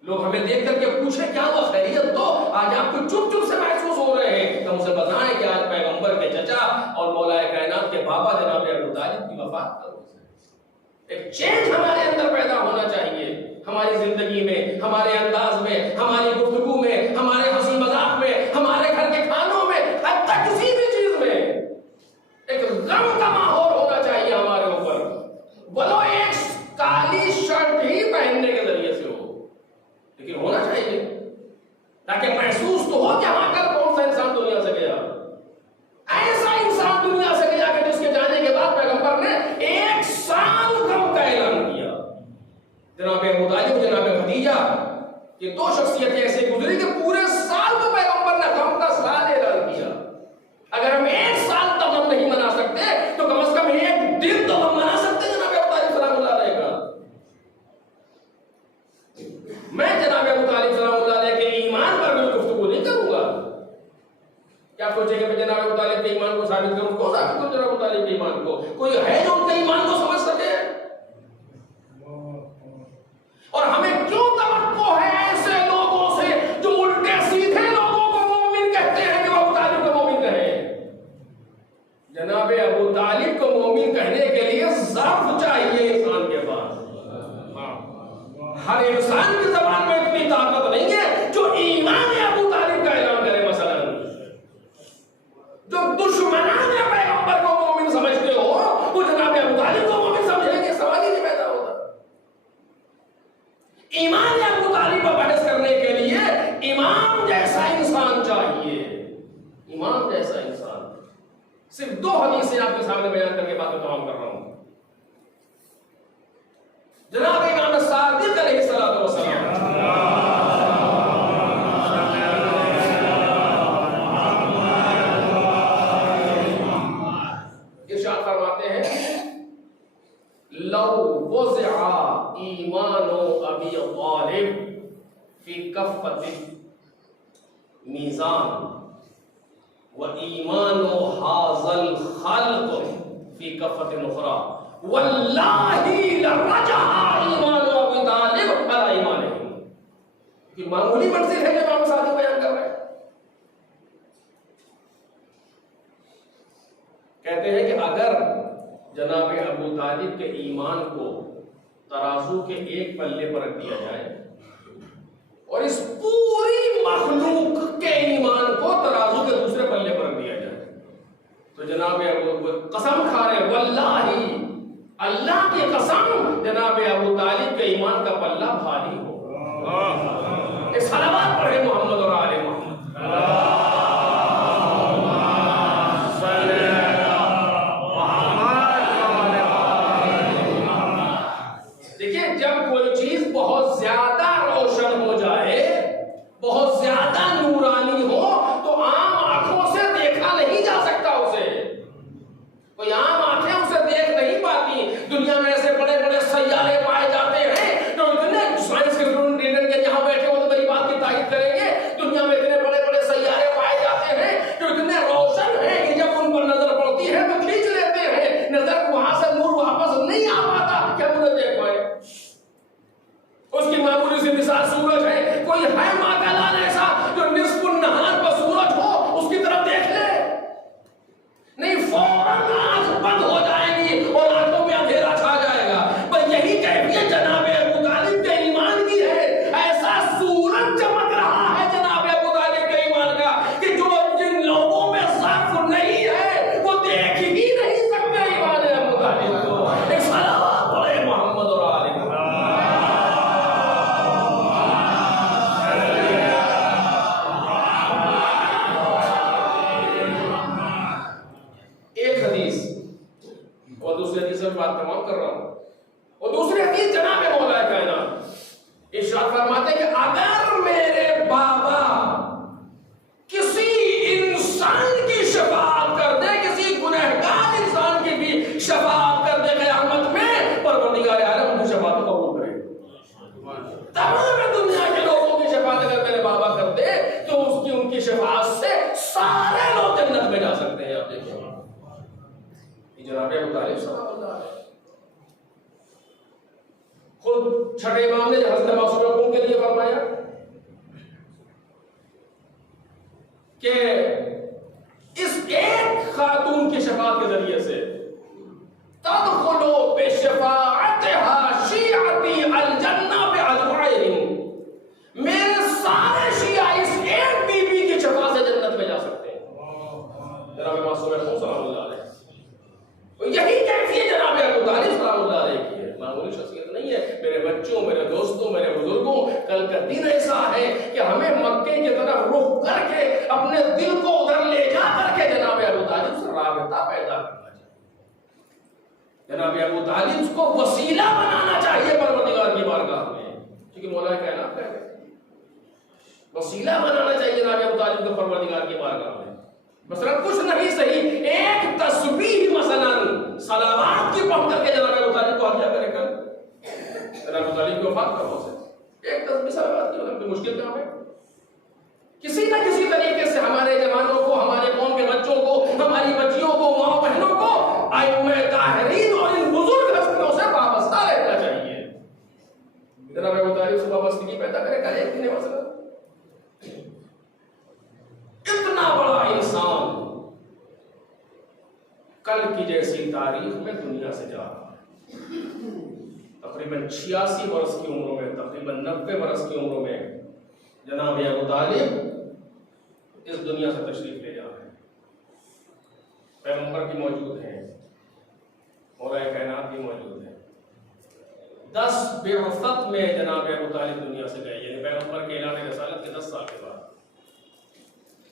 लोग हमें देख करके पूछे क्या हुआ, खैरियत? तो आज आपको चुप चुप से महसूस हो रहे हैं, तो हमसे बताएं कि आज पैगंबर के चचा और मौलाए कायनात के बाबा जनाब अबू तालिब की वफात पर। एक चेंज हमारे अंदर पैदा होना चाहिए, हमारी जिंदगी में, हमारे अंदाज में, हमारी गुफ्तगू में, हमारे हंसी मजाक में, हमारे घर के खानों में, हत्ता किसी भी चीज में एक गम का माहौल होना चाहिए हमारे ऊपर। बोलो एक काली शर्ट ही पहनने के जरिए से हो, लेकिन होना चाहिए ताकि महसूस तो हो कि हाँ कल कौन सा इंसान दुनिया से गया। ऐसा इंसान दुनिया से गया कि जिसके जाने के बाद पैगंबर ने 1 साल गम का ऐलान किया। जनाब अबू तालिब, जनाब खदीजा, ये 2 शख्सियतें ऐसे गुजरी कि पूरे साल को पैगंबर ने गम का साल ऐलान किया। अगर हम 1 साल तक गम नहीं मना सकते तो कम से कम 1 दिन तो हम मना सकते हैं जनाब अबू तालिब सलामुल्लाह अलैहि का। मैं जनाब अबू तालिब सलामुल्लाह अलैहि के ईमान पर कोई गुफ्तगू नहीं करूंगा। क्या सोचेंगे मैं जनाब अबू तालिब के ईमान को साबित करूं? कौन साबित करूं जनाब अबू तालिब के ईमान को? कोई है जो उनके ईमान को समझ सके? और हमें क्यों तवक्को है ऐसे लोगों से जो उल्टे सीधे लोगों को मोमिन कहते हैं कि वो अबू तालिब को मोमिन कहें? जनाब अबू तालिब को मोमिन कहने के लिए ज़र्फ चाहिए इंसान के पास। हर इंसान की ज़बान में इतनी ताकत नहीं है जो ईमान अबू तालिब का ऐलान करे। मसलन जो दुश्मनान पैगंबर को मोमिन समझते हो वो जनाब अबू तालिब को मोमिन समझेंगे? सवाल ही नहीं पैदा होता। ईमान अबू तालिब पर बहस करने के लिए इमाम जैसा इंसान चाहिए, इमाम जैसा इंसान। सिर्फ 2 हदीसें आपके सामने बयान करके बातें तमाम कर रहा हूं। जनाब इमाम सादिक अलैहिस्सलातु वस्सलाम इरशाद फरमाते हैं, लौ वज़अ ईमानु अबी तालिब फी कफ़्फ़ति मीज़ान व ईमानु हाज़ल खल्क़ फी कफ़्फ़तिन उख़रा वल्लाहि लरजअ ईमानु अबी तालिब अला ईमानिही। कि मामूली मंजिल है जो इमाम सादिक बयान कर रहे हैं। कहते हैं कि अगर जनाब अबू तालिब के ईमान को तराजू के एक पल्ले पर रख दिया जाए और इस पूरी मखलूक के ईमान को तराजू के दूसरे पल्ले पर रख दिया जाए, तो जनाब अबू कसम खा रहे वल्लाही, अल्लाह की कसम, जनाब अबू तालिब के ईमान का पल्ला भारी होगा। इस सलावत पढ़े मोहम्मद और आले मोहम्मद। देखिए, जब कोई चीज बहुत ज्यादा रोशन हो जाए, बहुत ज्यादा नूरानी हो, तो आम आंखों से देखा नहीं जा सकता उसे। कोई आम आंखें उसे देख नहीं पाती। दुनिया में ऐसे बड़े बड़े सैयारे पाए जाते हैं तो इतने साइंस के स्टूडेंट के यहाँ बैठे हो तो मेरी बात की तारीफ करेंगे। दुनिया में इतने बड़े बड़े सैयारे पाए जाते हैं जो इतने रोशन हैं कि जब उन पर नजर पड़ती है तो खींच लेते हैं। नजर वहां से नूर वापस नहीं आ पाता कि हम उन्हें देख पाए। उसकी मामूली सी तमाम दुनिया के लोगों की शफाअत अगर मेरे बाबा करते तो उसकी उनकी शफाअत से सारे लोग जन्नत में जा सकते हैं। आप देखिए जनाब अबू तालिब सल्लल्लाहु अलैहि वसल्लम खुद छठे इमाम ने हज़रत मासूम के लिए फरमाया कि इस एक खातून की शफाअत के जरिए से तदखुलू बिशफाअतिहा शिअती अल जन्नह बिअजवाइहिम, मेरे सारे शिया इस एक बीबी की शफाअत से जन्नत में जा सकते हैं। जनाब मासूम सल्लल्लाहु अलैहि वसल्लम यही कैफियत जनाब अबू तालिब सल्लल्लाहु अलैहि की है, मामूली शख्सियत नहीं है। मेरे बच्चों, मेरे दोस्तों, मेरे बुजुर्गों, कल का दिन ऐसा है कि हमें मक्के की तरफ रुख करके अपने दिल को उधर ले जा करके जनाब अबू तालिब से राबता पैदा करना चाहिए। जनाब अबू तालिब को वसीला बनाना चाहिए परवरदिगार की बारगाह में, क्योंकि मौला कायनात कहते हैं वसीला बनाना चाहिए जनाब अबू तालिब को परवरदिगार की बारगाह में। मसलन कुछ नहीं सही, एक तस्बीह मसलन सलावात की पढ़ करके जनाब अबू तालिब को हत्या करे कल जनाब अबू तालिब को वफात करो से एक तस्बीह सलावात की कोई मुश्किल काम है। किसी न किसी तरीके से हमारे जवानों को, हमारे कौम के बच्चों को, हमारी बच्चियों को, माँ बहनों को आइम्मे ताहरीन और इन बुजुर्ग हस्तियों से वाबस्ता रहना चाहिए। जनाब अबू तालिब से वाबस्तगी पैदा करे कल एक दिन मसला इतना बड़ा इंसान कल की जैसी तारीख में दुनिया से जा रहा है। तकरीबन 86 वर्ष की उम्र में, तकरीबन 90 वर्ष की उम्र में जनाब अबू तालिब इस दुनिया से तशरीफ ले जा रहे हैं। पैगंबर भी मौजूद हैं, मौला कायनात भी मौजूद है। 10 बेवफत में जनाब अबू तालिब दुनिया से गए, यानी पैगंबर के ऐलान रिसालत के 10 साल के बाद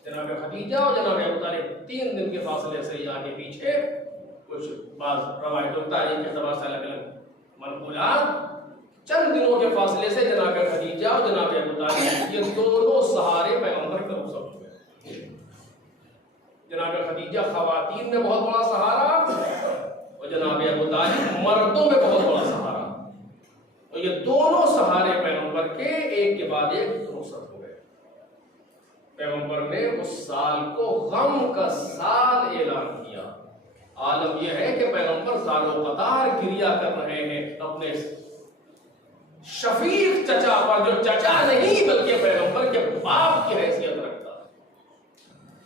जनाब खदीजा और जनाब अबू तालिब 3 दिन के फासले से आगे पीछे, कुछ बाज़ रवायत तारीख के एतबार से अलग अलग मनक़ूलात, चंद दिनों के फासले से जनाब खदीजा और जनाब अबू तालिब ये दोनों सहारे पैगंबर के रुखसत हो गए। जनाब खदीजा खवातीन में बहुत बड़ा सहारा और जनाब अबू तालिब मर्दों में बहुत बड़ा सहारा, और ये दोनों सहारे पैगंबर के एक के बाद एक रुखसत हो गए। पैगंबर ने उस साल को गम का साल ऐलान किया। आलम यह है कि पैगंबर ज़ारो क़तार गिरिया कर रहे हैं अपने शफीक चचा पर, जो चचा नहीं बल्कि पैगंबर के बाप की हैसियत रखता है।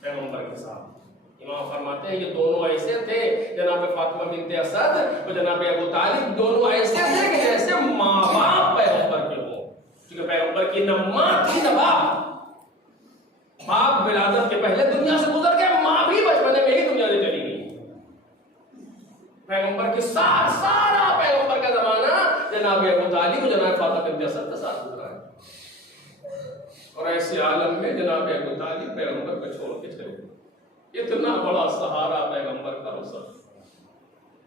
पैगंबर के साथ इमाम फरमाते हैं ये दोनों ऐसे थे, जनाब फातिमा बिन्ते असद और जनाब अबू तालिब दोनों ऐसे थे कि जैसे माँ बाप पैगंबर के हो, क्योंकि पैगंबर की न माँ थी न बाप। बाप विलादत के पहले दुनिया से गुजर गए, माँ भी बचपने में ही दुनिया से चली गई। पैगंबर के साथ सारा पैगंबर का जमाना जनाब अबू तालिब और जनाब फातिमा बिन्ते असद के साथ गुजरा है, और ऐसे आलम में जनाब अबू तालिब पैगंबर को छोड़ के चले गए। इतना बड़ा सहारा पैगंबर का रुखसत,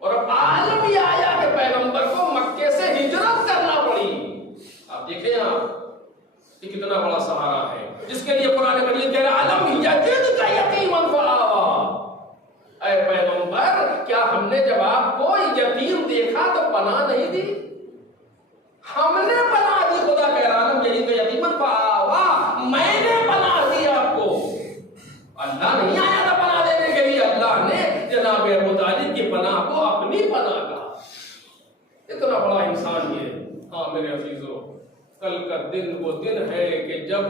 और अब आलम ये आया कि पैगंबर को मक्के से हिजरत करना पड़ी। आप देखें यहाँ कि कितना बड़ा सहारा है, जिसके लिए कुरान मजीद कह रहा आलम यजिद का यतीमन फआवा। ऐ पैगंबर, क्या हमने जब आपको यतीम देखा तो पनाह नहीं दी? हमने पनाह दी। खुदा कह रहा आलम यजिद का यतीमन फआवा, मैंने पनाह दी आपको। अल्लाह नहीं आया था पनाह देने के लिए, अल्लाह ने जनाब अबू तालिब की पनाह को अपनी पनाह कहा। इतना बड़ा इंसान ये। हाँ मेरे अजीजों, कल का दिन वो दिन है कि जब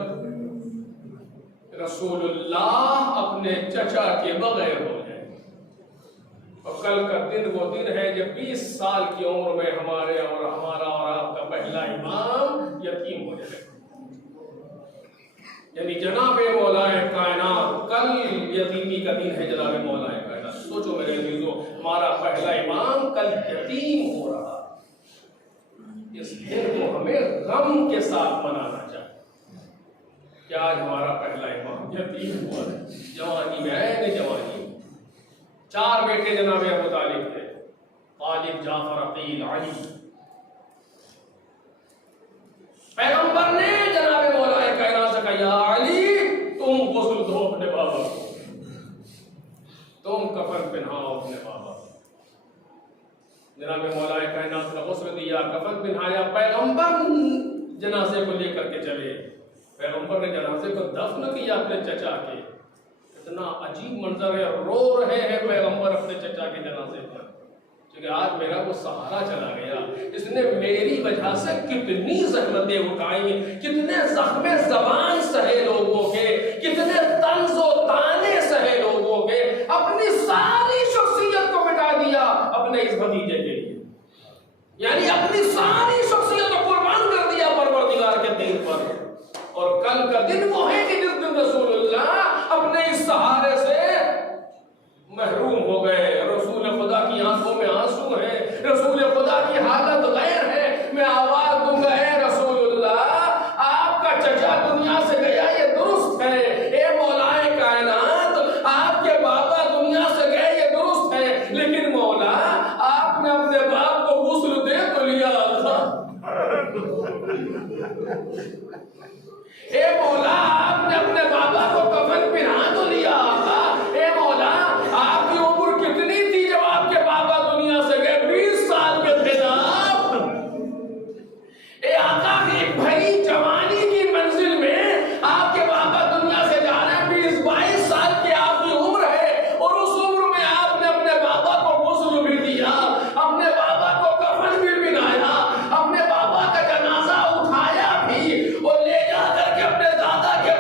रसूलुल्लाह अपने चचा के बगैर हो जाए, और कल का दिन वो दिन है जब 20 साल की उम्र में हमारा और आपका पहला इमाम यतीम हो जाए। यानी जनाबे मौलाए कायनात, कल यतीमी का दिन है जनाबे मौलाए कायनात। सोचो मेरे अजीजों, हमारा पहला इमाम कल यतीम हो रहा। इस दिन को हमें गम के साथ मनाना चाहिए कि आज हमारा पहला इमाम यतीम हुआ है। जवानी में ऐन जवानी 4 बेटे जनाबे अबू तालिब थे, तालिब, जाफर, अकील, अली। पैगंबर ने जनाबे मौलाए कायनात से कहा या अली, तुम गुस्ल दो अपने बाबा को, तुम कफन पहनाओ अपने बाबा। जनाब मौलाए कायनात ने गुस्ल दिया, कफन पहनाया, पैगंबर जनाजे को लेकर के चले, पैगंबर ने जनाजे को दफन किया अपने चचा के। इतना अजीब मंजर है, रो रहे हैं पैगंबर अपने चचा के जनाजे पर, क्योंकि आज मेरा वो सहारा चला गया, इसने मेरी वजह से कितनी जहमतें उठाई, कितने जख्मे जबान सहे लोगों के, कितने तंज़ो ताने सहे लोगों के, अपनी सारी शख्सियत को मिटा दिया अपने इस भतीजे के लिए, यानी अपनी सारी शख्सियत को कुर्बान कर दिया परवरदिगार के दीन पर। और कल का दिन वो है कि जिस दिन रसूलुल्लाह अपने इस सहारे से महरूम हो गए। रसूल खुदा की आंखों में आंसू है, रसूल खुदा की हालत गैर है। मैं आवाज दूंगा, ए रसूलुल्लाह, आपका चचा दुनिया से गया ये दुरुस्त है, ए मौलाए कायनात आपके बाबा दुनिया से गए ये दुरुस्त है, लेकिन मौला आपने अपने बाप को गुस्ल दे तो लिया था। ए मौला आपने अपने बाबा को कफन पहना तो लिया था। ए मौला आपकी उम्र कितनी थी जब आपके बाबा दुनिया से गए? 20 साल के थे ना आप। ए आका की भरी जवानी की मंजिल में आपके बाबा दुनिया से जा रहे हैं, 20-22 साल की आपकी उम्र है, और उस उम्र में आपने अपने बाबा को गुस्ल भी दिया, अपने बाबा को कफन भी पहनाया, अपने बाबा का जनाजा उठाया भी और ले जा करके अपने दादा के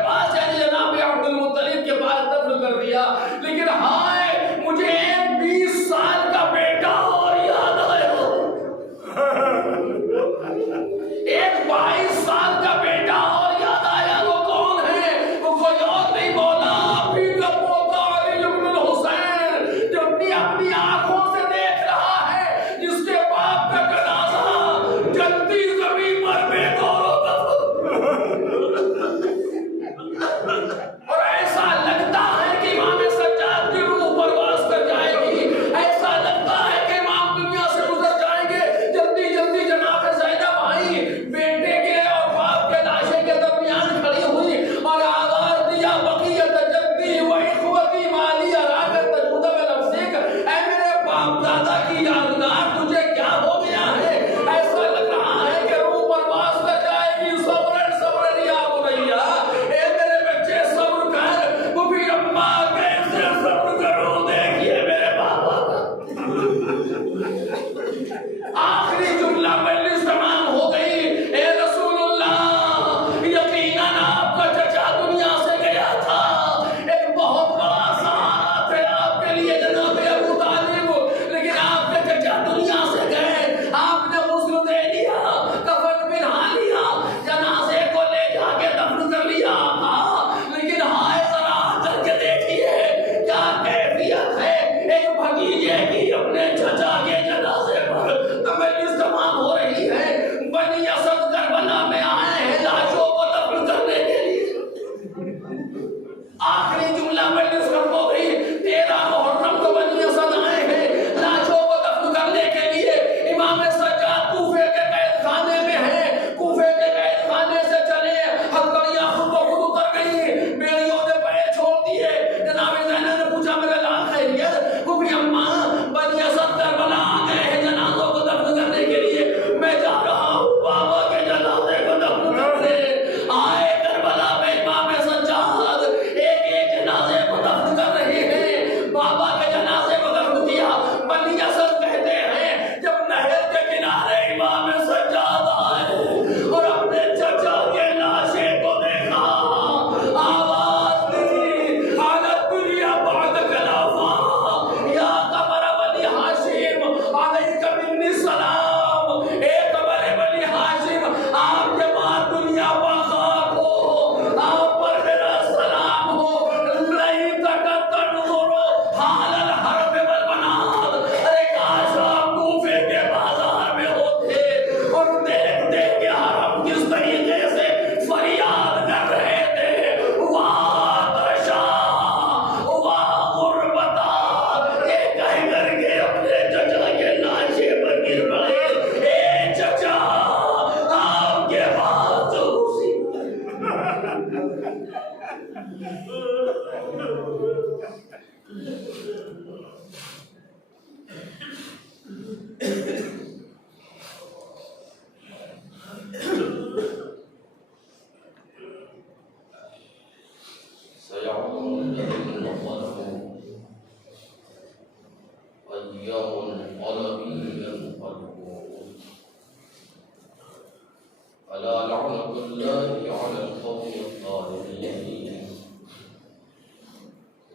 अला लअनतुल्लाहि अलल क़ौमिज़ ज़ालिमीन।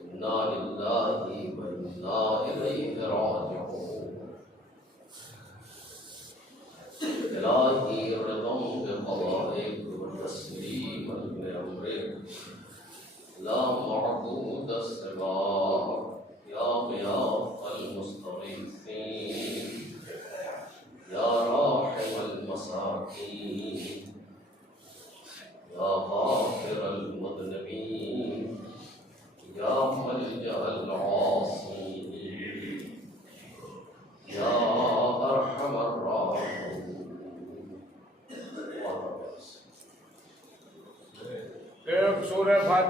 इन्ना लिल्लाहि व इन्ना इलैहि राजिऊन। इलाही रज़म बिक़ज़ाइक व तस्लीमन लिअम्रिक, ला मअबूद सिवाक, या ग़ियाथल मुस्तग़ीसीन, या राहिमल मसाकीन, या गाफ़िरल मुज़निबीन, या मल्जअल आसिन, या अरहमर राहिमीन। फिर सूरह फातिहा